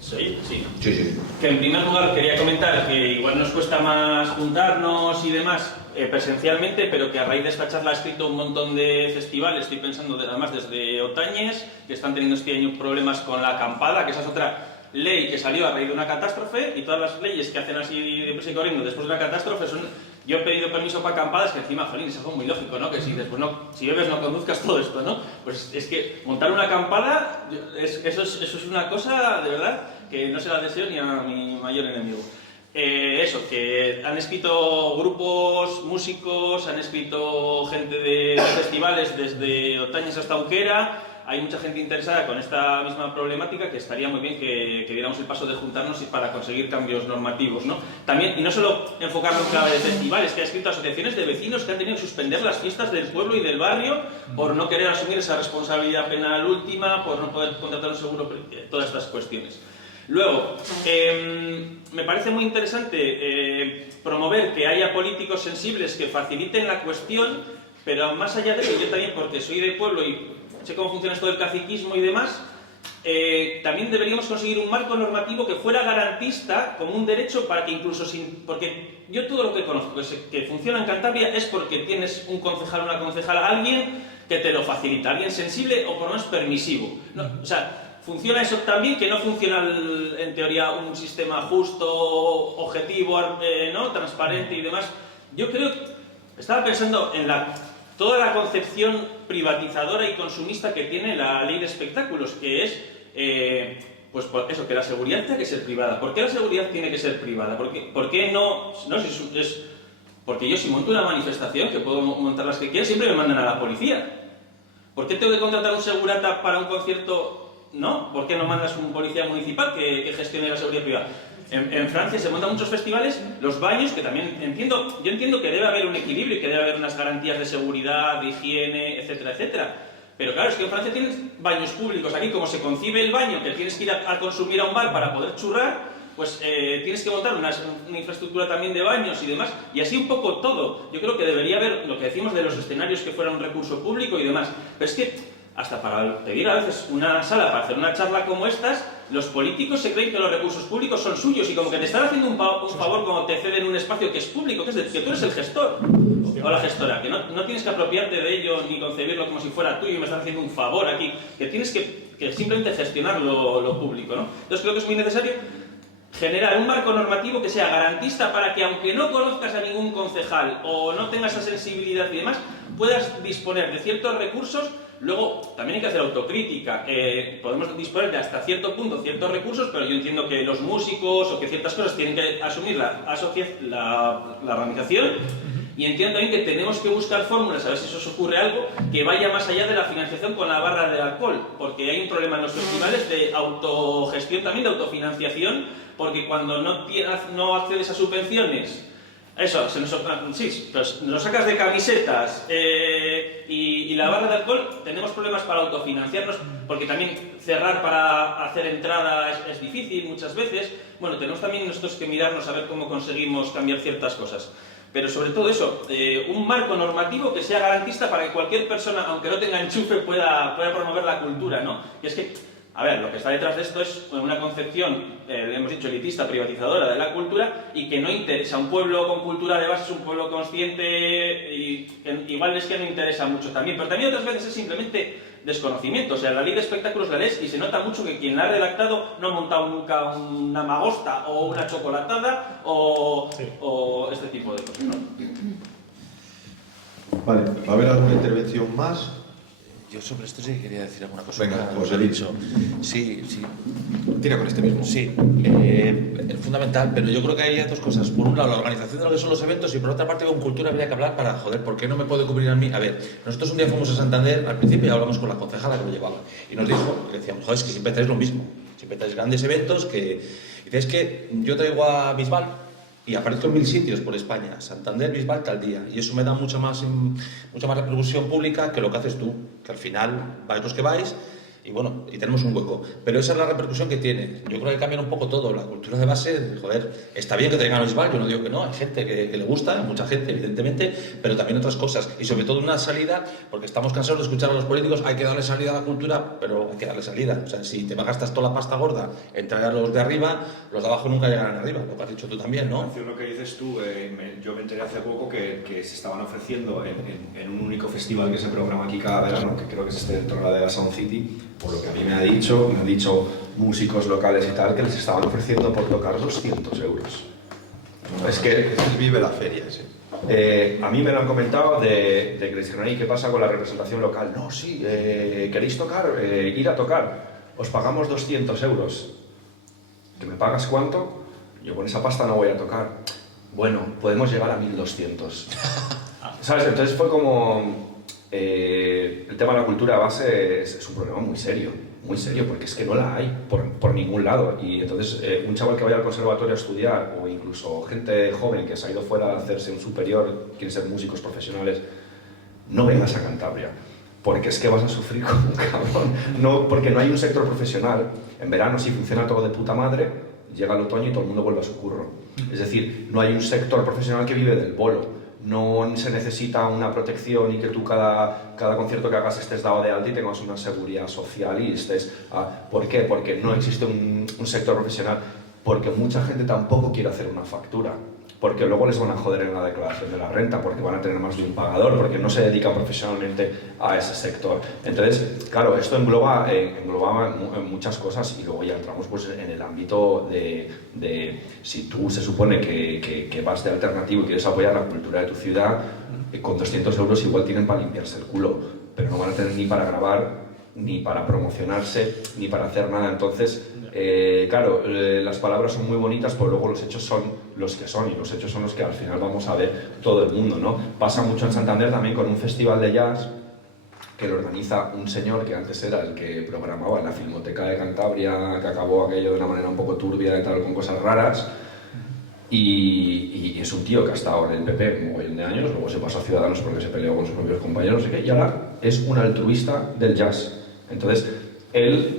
Sí. Sí. Que en primer lugar quería comentar que igual nos cuesta más juntarnos y demás presencialmente, pero que a raíz de esta charla ha escrito un montón de festivales. Estoy pensando además desde Otañes, que están teniendo este año problemas con la acampada, que esa es otra ley que salió a raíz de una catástrofe, y todas las leyes que hacen así de prisa y corriendo después de una catástrofe son... Yo he pedido permiso para acampadas, que encima, jolín, es algo muy lógico, ¿no? Que si después si bebes no conduzcas, todo esto, ¿no? Pues es que montar una acampada, eso es una cosa, de verdad, que no se la deseo ni a mi mayor enemigo. Eso, que han escrito grupos, músicos, han escrito gente de festivales desde Otañes hasta Unquera. Hay mucha gente interesada con esta misma problemática, que estaría muy bien que diéramos el paso de juntarnos y para conseguir cambios normativos, ¿no? También, y no solo enfocarlo en clave de festivales, que ha escrito asociaciones de vecinos que han tenido que suspender las fiestas del pueblo y del barrio por no querer asumir esa responsabilidad penal última, por no poder contratar un seguro, todas estas cuestiones. Luego, me parece muy interesante promover que haya políticos sensibles que faciliten la cuestión, pero más allá de eso, yo también, porque soy de pueblo y sé cómo funciona esto del caciquismo y demás, también deberíamos conseguir un marco normativo que fuera garantista como un derecho para que incluso sin... Porque yo todo lo que conozco que funciona en Cantabria es porque tienes un concejal o una concejala, alguien que te lo facilita, alguien sensible o por lo menos permisivo. No, o sea, funciona eso también, que no funciona en teoría un sistema justo, objetivo, ¿no? Transparente y demás. Yo creo, estaba pensando en toda la concepción privatizadora y consumista que tiene la ley de espectáculos, que es, pues eso, que la seguridad tiene que ser privada. ¿Por qué la seguridad tiene que ser privada? ¿Por qué no? Porque yo si monto una manifestación, que puedo montar las que quiera, siempre me mandan a la policía. ¿Por qué tengo que contratar un segurata para un concierto? ¿No? ¿Por qué no mandas un policía municipal que gestione la seguridad privada? En Francia se montan muchos festivales, los baños, que también yo entiendo que debe haber un equilibrio y que debe haber unas garantías de seguridad, de higiene, etcétera, etcétera. Pero claro, es que en Francia tienes baños públicos. Aquí, como se concibe el baño, que tienes que ir a consumir a un bar para poder churrar, pues tienes que montar una infraestructura también de baños y demás, y así un poco todo. Yo creo que debería haber lo que decimos de los escenarios que fuera un recurso público y demás. Pero es que hasta para pedir a veces una sala para hacer una charla como estas, los políticos se creen que los recursos públicos son suyos y como que te están haciendo un favor cuando te ceden un espacio que es público, que es que tú eres el gestor o la gestora, que no tienes que apropiarte de ello ni concebirlo como si fuera tuyo y me estás haciendo un favor aquí, que tienes que simplemente gestionar lo público, ¿no? Entonces creo que es muy necesario generar un marco normativo que sea garantista para que, aunque no conozcas a ningún concejal o no tengas esa sensibilidad y demás, puedas disponer de ciertos recursos. Luego, también hay que hacer autocrítica. Podemos disponer de hasta cierto punto ciertos recursos, pero yo entiendo que los músicos o que ciertas cosas tienen que asumir la organización. Y entiendo también que tenemos que buscar fórmulas, a ver si eso os ocurre algo, que vaya más allá de la financiación con la barra de alcohol. Porque hay un problema en los festivales de autogestión, también de autofinanciación, porque cuando no accedes a subvenciones, eso, nos sacas de camisetas y la barra de alcohol, tenemos problemas para autofinanciarnos, porque también cerrar para hacer entrada es difícil muchas veces. Bueno, tenemos también nosotros que mirarnos a ver cómo conseguimos cambiar ciertas cosas. Pero sobre todo eso, un marco normativo que sea garantista para que cualquier persona, aunque no tenga enchufe, pueda promover la cultura, ¿no? Y es que, a ver, lo que está detrás de esto es una concepción, hemos dicho, elitista, privatizadora de la cultura, y que no interesa. Un pueblo con cultura de base es un pueblo consciente y que igual es que no interesa mucho también, pero también otras veces es simplemente desconocimiento. O sea, la ley de espectáculos la lees y se nota mucho que quien la ha redactado no ha montado nunca una magosta o una chocolatada o este tipo de cosas, ¿no? Vale, ¿va a haber alguna intervención más? Yo sobre esto sí quería decir alguna cosa. Venga, como pues os he dicho. Sí. Tira con este mismo. Sí, es fundamental, pero yo creo que hay dos cosas. Por un lado, la organización de lo que son los eventos y por otra parte, con cultura habría que hablar para, joder, ¿por qué no me puede cubrir a mí? A ver, nosotros un día fuimos a Santander, al principio ya hablamos con la concejala que lo llevaba y nos dijo, que decíamos, joder, es que siempre traes lo mismo, siempre traes grandes eventos que... Y dices, es que yo traigo a Bisbal y aparezco en 1000 sitios por España, Santander, Bisbal, tal día, y eso me da mucha más repercusión pública que lo que haces tú, que al final vais los que vais, y bueno, y tenemos un hueco. Pero esa es la repercusión que tiene. Yo creo que cambian un poco todo. La cultura de base, joder, está bien que tengan el Bisbal, yo no digo que no, hay gente que le gusta, mucha gente, evidentemente, pero también otras cosas. Y sobre todo una salida, porque estamos cansados de escuchar a los políticos, hay que darle salida a la cultura, pero hay que darle salida. O sea, si te gastas toda la pasta gorda en traer a los de arriba, los de abajo nunca llegarán arriba, lo que has dicho tú también, ¿no? Lo que dices tú, yo me enteré hace poco que se estaban ofreciendo en un único festival que se programa aquí cada verano, que creo que es este de Torrelavega Sound City, por lo que a mí me han dicho músicos locales y tal, que les estaban ofreciendo por tocar 200 euros. Es que vive la feria, sí. A mí me lo han comentado de que les dijeron, ¿qué pasa con la representación local? No, sí, ¿queréis tocar? Ir a tocar. Os pagamos 200 euros. ¿Que me pagas cuánto? Yo con esa pasta no voy a tocar. Bueno, podemos llegar a 1200. ¿Sabes? Entonces fue como... el tema de la cultura base es un problema muy serio, porque es que no la hay por ningún lado. Y entonces un chaval que vaya al conservatorio a estudiar, o incluso gente joven que se ha ido fuera a hacerse un superior, quiere ser músicos profesionales, no vengas a Cantabria, porque es que vas a sufrir como un cabrón. No, porque no hay un sector profesional. En verano sí funciona todo de puta madre, llega el otoño y todo el mundo vuelve a su curro. Es decir, no hay un sector profesional que vive del bolo. No se necesita una protección y que tú cada concierto que hagas estés dado de alta y tengas una seguridad social y estés... ¿Por qué? Porque no existe un sector profesional, porque mucha gente tampoco quiere hacer una factura, porque luego les van a joder en la declaración de la renta, porque van a tener más de un pagador, porque no se dedican profesionalmente a ese sector. Entonces, claro, esto engloba muchas cosas y luego ya entramos pues, en el ámbito de si tú se supone que vas de alternativo y quieres apoyar la cultura de tu ciudad, con 200 euros igual tienen para limpiarse el culo, pero no van a tener ni para grabar, ni para promocionarse, ni para hacer nada. Entonces, claro, las palabras son muy bonitas, pero luego los hechos son los que son, y los hechos son los que al final vamos a ver todo el mundo, ¿no? Pasa mucho en Santander también con un festival de jazz que lo organiza un señor que antes era el que programaba en la Filmoteca de Cantabria, que acabó aquello de una manera un poco turbia y tal, con cosas raras. Y es un tío que ha estado en el PP un montón de años, luego se pasó a Ciudadanos porque se peleó con sus propios compañeros, y ahora es un altruista del jazz. Entonces, él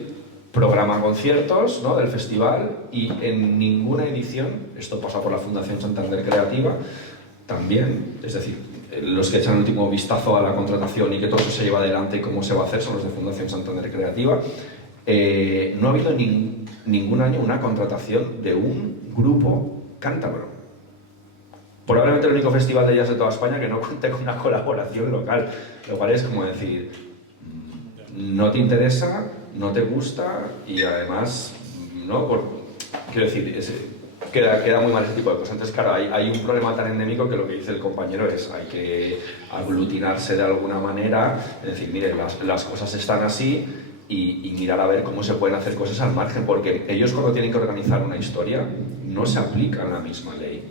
programa conciertos, ¿no?, del festival, y en ninguna edición, esto pasa por la Fundación Santander Creativa, también, es decir, los que echan el último vistazo a la contratación y que todo eso se lleva adelante y cómo se va a hacer son los de Fundación Santander Creativa. No ha habido ningún año una contratación de un grupo cántabro. Probablemente el único festival de jazz de toda España que no cuente con una colaboración local, lo cual es como decir, no te interesa, no te gusta y además, ¿no? Quiero decir, queda muy mal ese tipo de cosas. Entonces, claro, hay un problema tan endémico que lo que dice el compañero es hay que aglutinarse de alguna manera, es decir, mire, las cosas están así y mirar a ver cómo se pueden hacer cosas al margen, porque ellos cuando tienen que organizar una historia no se aplican la misma ley.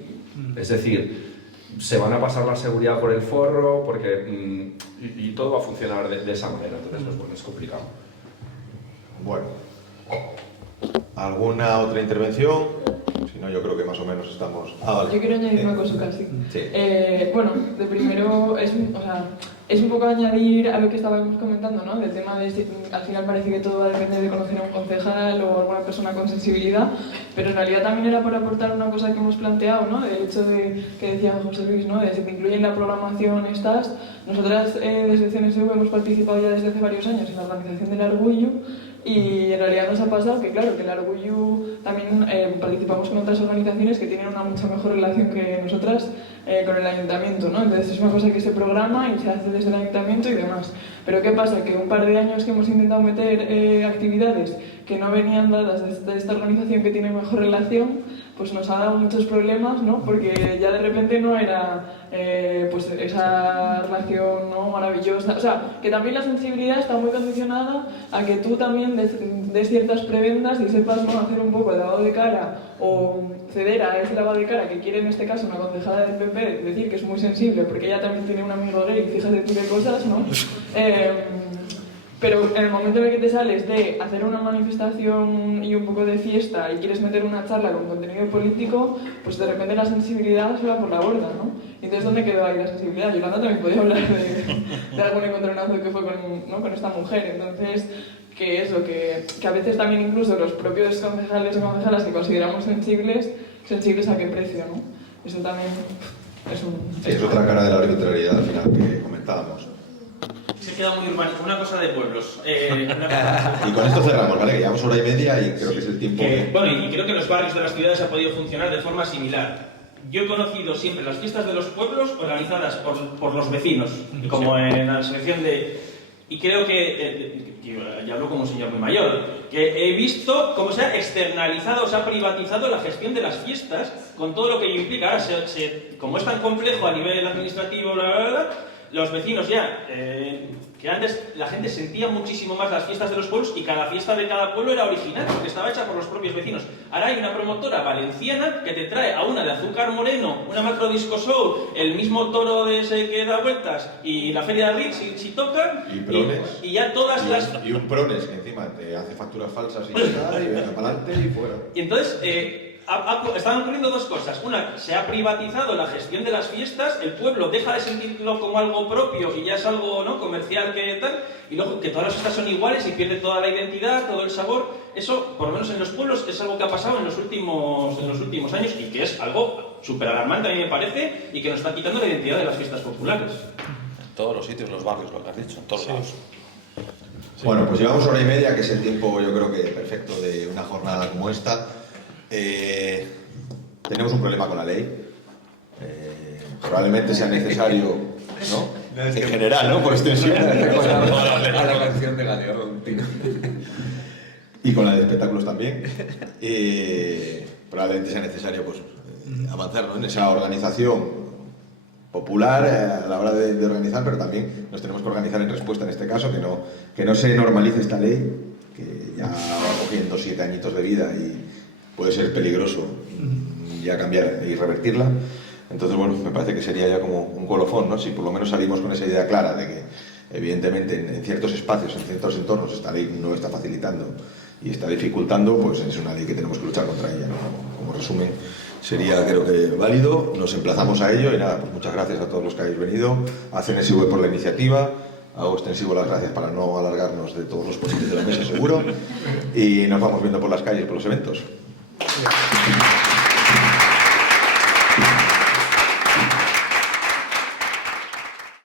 Es decir, se van a pasar la seguridad por el forro, porque y todo va a funcionar de esa manera, entonces pues, bueno, es complicado. Bueno, ¿alguna otra intervención? Si no, yo creo que más o menos estamos... Vale. Yo quiero añadir una cosa casi. Sí. Bueno, de primero es un poco añadir a lo que estábamos comentando, ¿no? Del tema de si al final parece que todo va a depender de conocer a un concejal o alguna persona con sensibilidad, pero en realidad también era por aportar una cosa que hemos planteado, ¿no? Del hecho de que decía José Luis, ¿no? De si te incluyen la programación estas. Nosotras desde CNSV hemos participado ya desde hace varios años en la organización del Argullo. Y en realidad nos ha pasado que, claro, que el Argullo también participamos con otras organizaciones que tienen una mucha mejor relación que nosotras con el ayuntamiento, ¿no? Entonces es una cosa que se programa y se hace desde el ayuntamiento y demás. Pero ¿qué pasa? Que un par de años que hemos intentado meter actividades que no venían dadas desde esta organización que tiene mejor relación, pues nos ha dado muchos problemas, ¿no? Porque ya de repente no era pues esa relación, ¿no?, maravillosa. O sea, que también la sensibilidad está muy condicionada a que tú también des ciertas prebendas y sepas, ¿no?, hacer un poco de lavado de cara o ceder a ese lavado de cara que quiere en este caso una concejala del PP, decir que es muy sensible porque ella también tiene un amigo gay, fíjate tú qué cosas, ¿no? Pero en el momento en el que te sales de hacer una manifestación y un poco de fiesta y quieres meter una charla con contenido político, pues de repente la sensibilidad se va por la borda, ¿no? Y entonces, ¿dónde quedó ahí la sensibilidad? Yolanda también podía hablar de algún encontronazo que fue con esta mujer. Entonces, que eso, que a veces también incluso los propios concejales o concejalas que consideramos sensibles a qué precio, ¿no? Eso también es un... Sí, es otra cara de la arbitrariedad al final que comentábamos. Se queda muy urbanizado. Una cosa de pueblos. Y con esto cerramos, ¿vale? Que llevamos hora y media y creo que es el tiempo. Bueno, y creo que en los barrios de las ciudades ha podido funcionar de forma similar. Yo he conocido siempre las fiestas de los pueblos organizadas por los vecinos, como en la selección de... Y creo que ya hablo como un señor muy mayor, que he visto cómo se ha externalizado, se ha privatizado la gestión de las fiestas, con todo lo que ello implica. Ahora, como es tan complejo a nivel administrativo, los vecinos ya, que antes la gente sentía muchísimo más las fiestas de los pueblos y cada fiesta de cada pueblo era original, porque estaba hecha por los propios vecinos. Ahora hay una promotora valenciana que te trae a una de Azúcar Moreno, una macro disco show, el mismo toro de ese que da vueltas y la feria de abril si tocan, y prones, y ya todas las... Y un prones que encima te hace facturas falsas y tal, y venga para adelante y fuera. Y entonces... estaban ocurriendo dos cosas. Una, se ha privatizado la gestión de las fiestas, el pueblo deja de sentirlo como algo propio y ya es algo, ¿no?, comercial que tal, y luego que todas las fiestas son iguales y pierde toda la identidad, todo el sabor. Eso, por lo menos en los pueblos, es algo que ha pasado en los últimos años y que es algo súper alarmante a mí me parece y que nos está quitando la identidad de las fiestas populares. En todos los sitios, los barrios, lo que has dicho, en todos lados. Bueno, pues llevamos hora y media, que es el tiempo, yo creo que perfecto de una jornada como esta. Tenemos un problema con la ley. Probablemente sea necesario, ¿no? En general, ¿no? Por extensión. A la canción de Galeón, Tino. Y con la de espectáculos también. Probablemente sea necesario, pues, avanzar, ¿no?, en esa organización popular a la hora de organizar, pero también nos tenemos que organizar en respuesta en este caso, que no se normalice esta ley, que ya va cogiendo 7 añitos de vida y puede ser peligroso ya cambiar y revertirla. Entonces, bueno, me parece que sería ya como un colofón, ¿no? Si por lo menos salimos con esa idea clara de que, evidentemente, en ciertos espacios, en ciertos entornos, esta ley no está facilitando y está dificultando, pues es una ley que tenemos que luchar contra ella, ¿no? Como resumen, sería, creo que, válido. Nos emplazamos a ello y nada, pues muchas gracias a todos los que habéis venido, a CNSV por la iniciativa. Hago extensivo las gracias para no alargarnos de todos los posibles de la mesa, seguro. Y nos vamos viendo por las calles, por los eventos.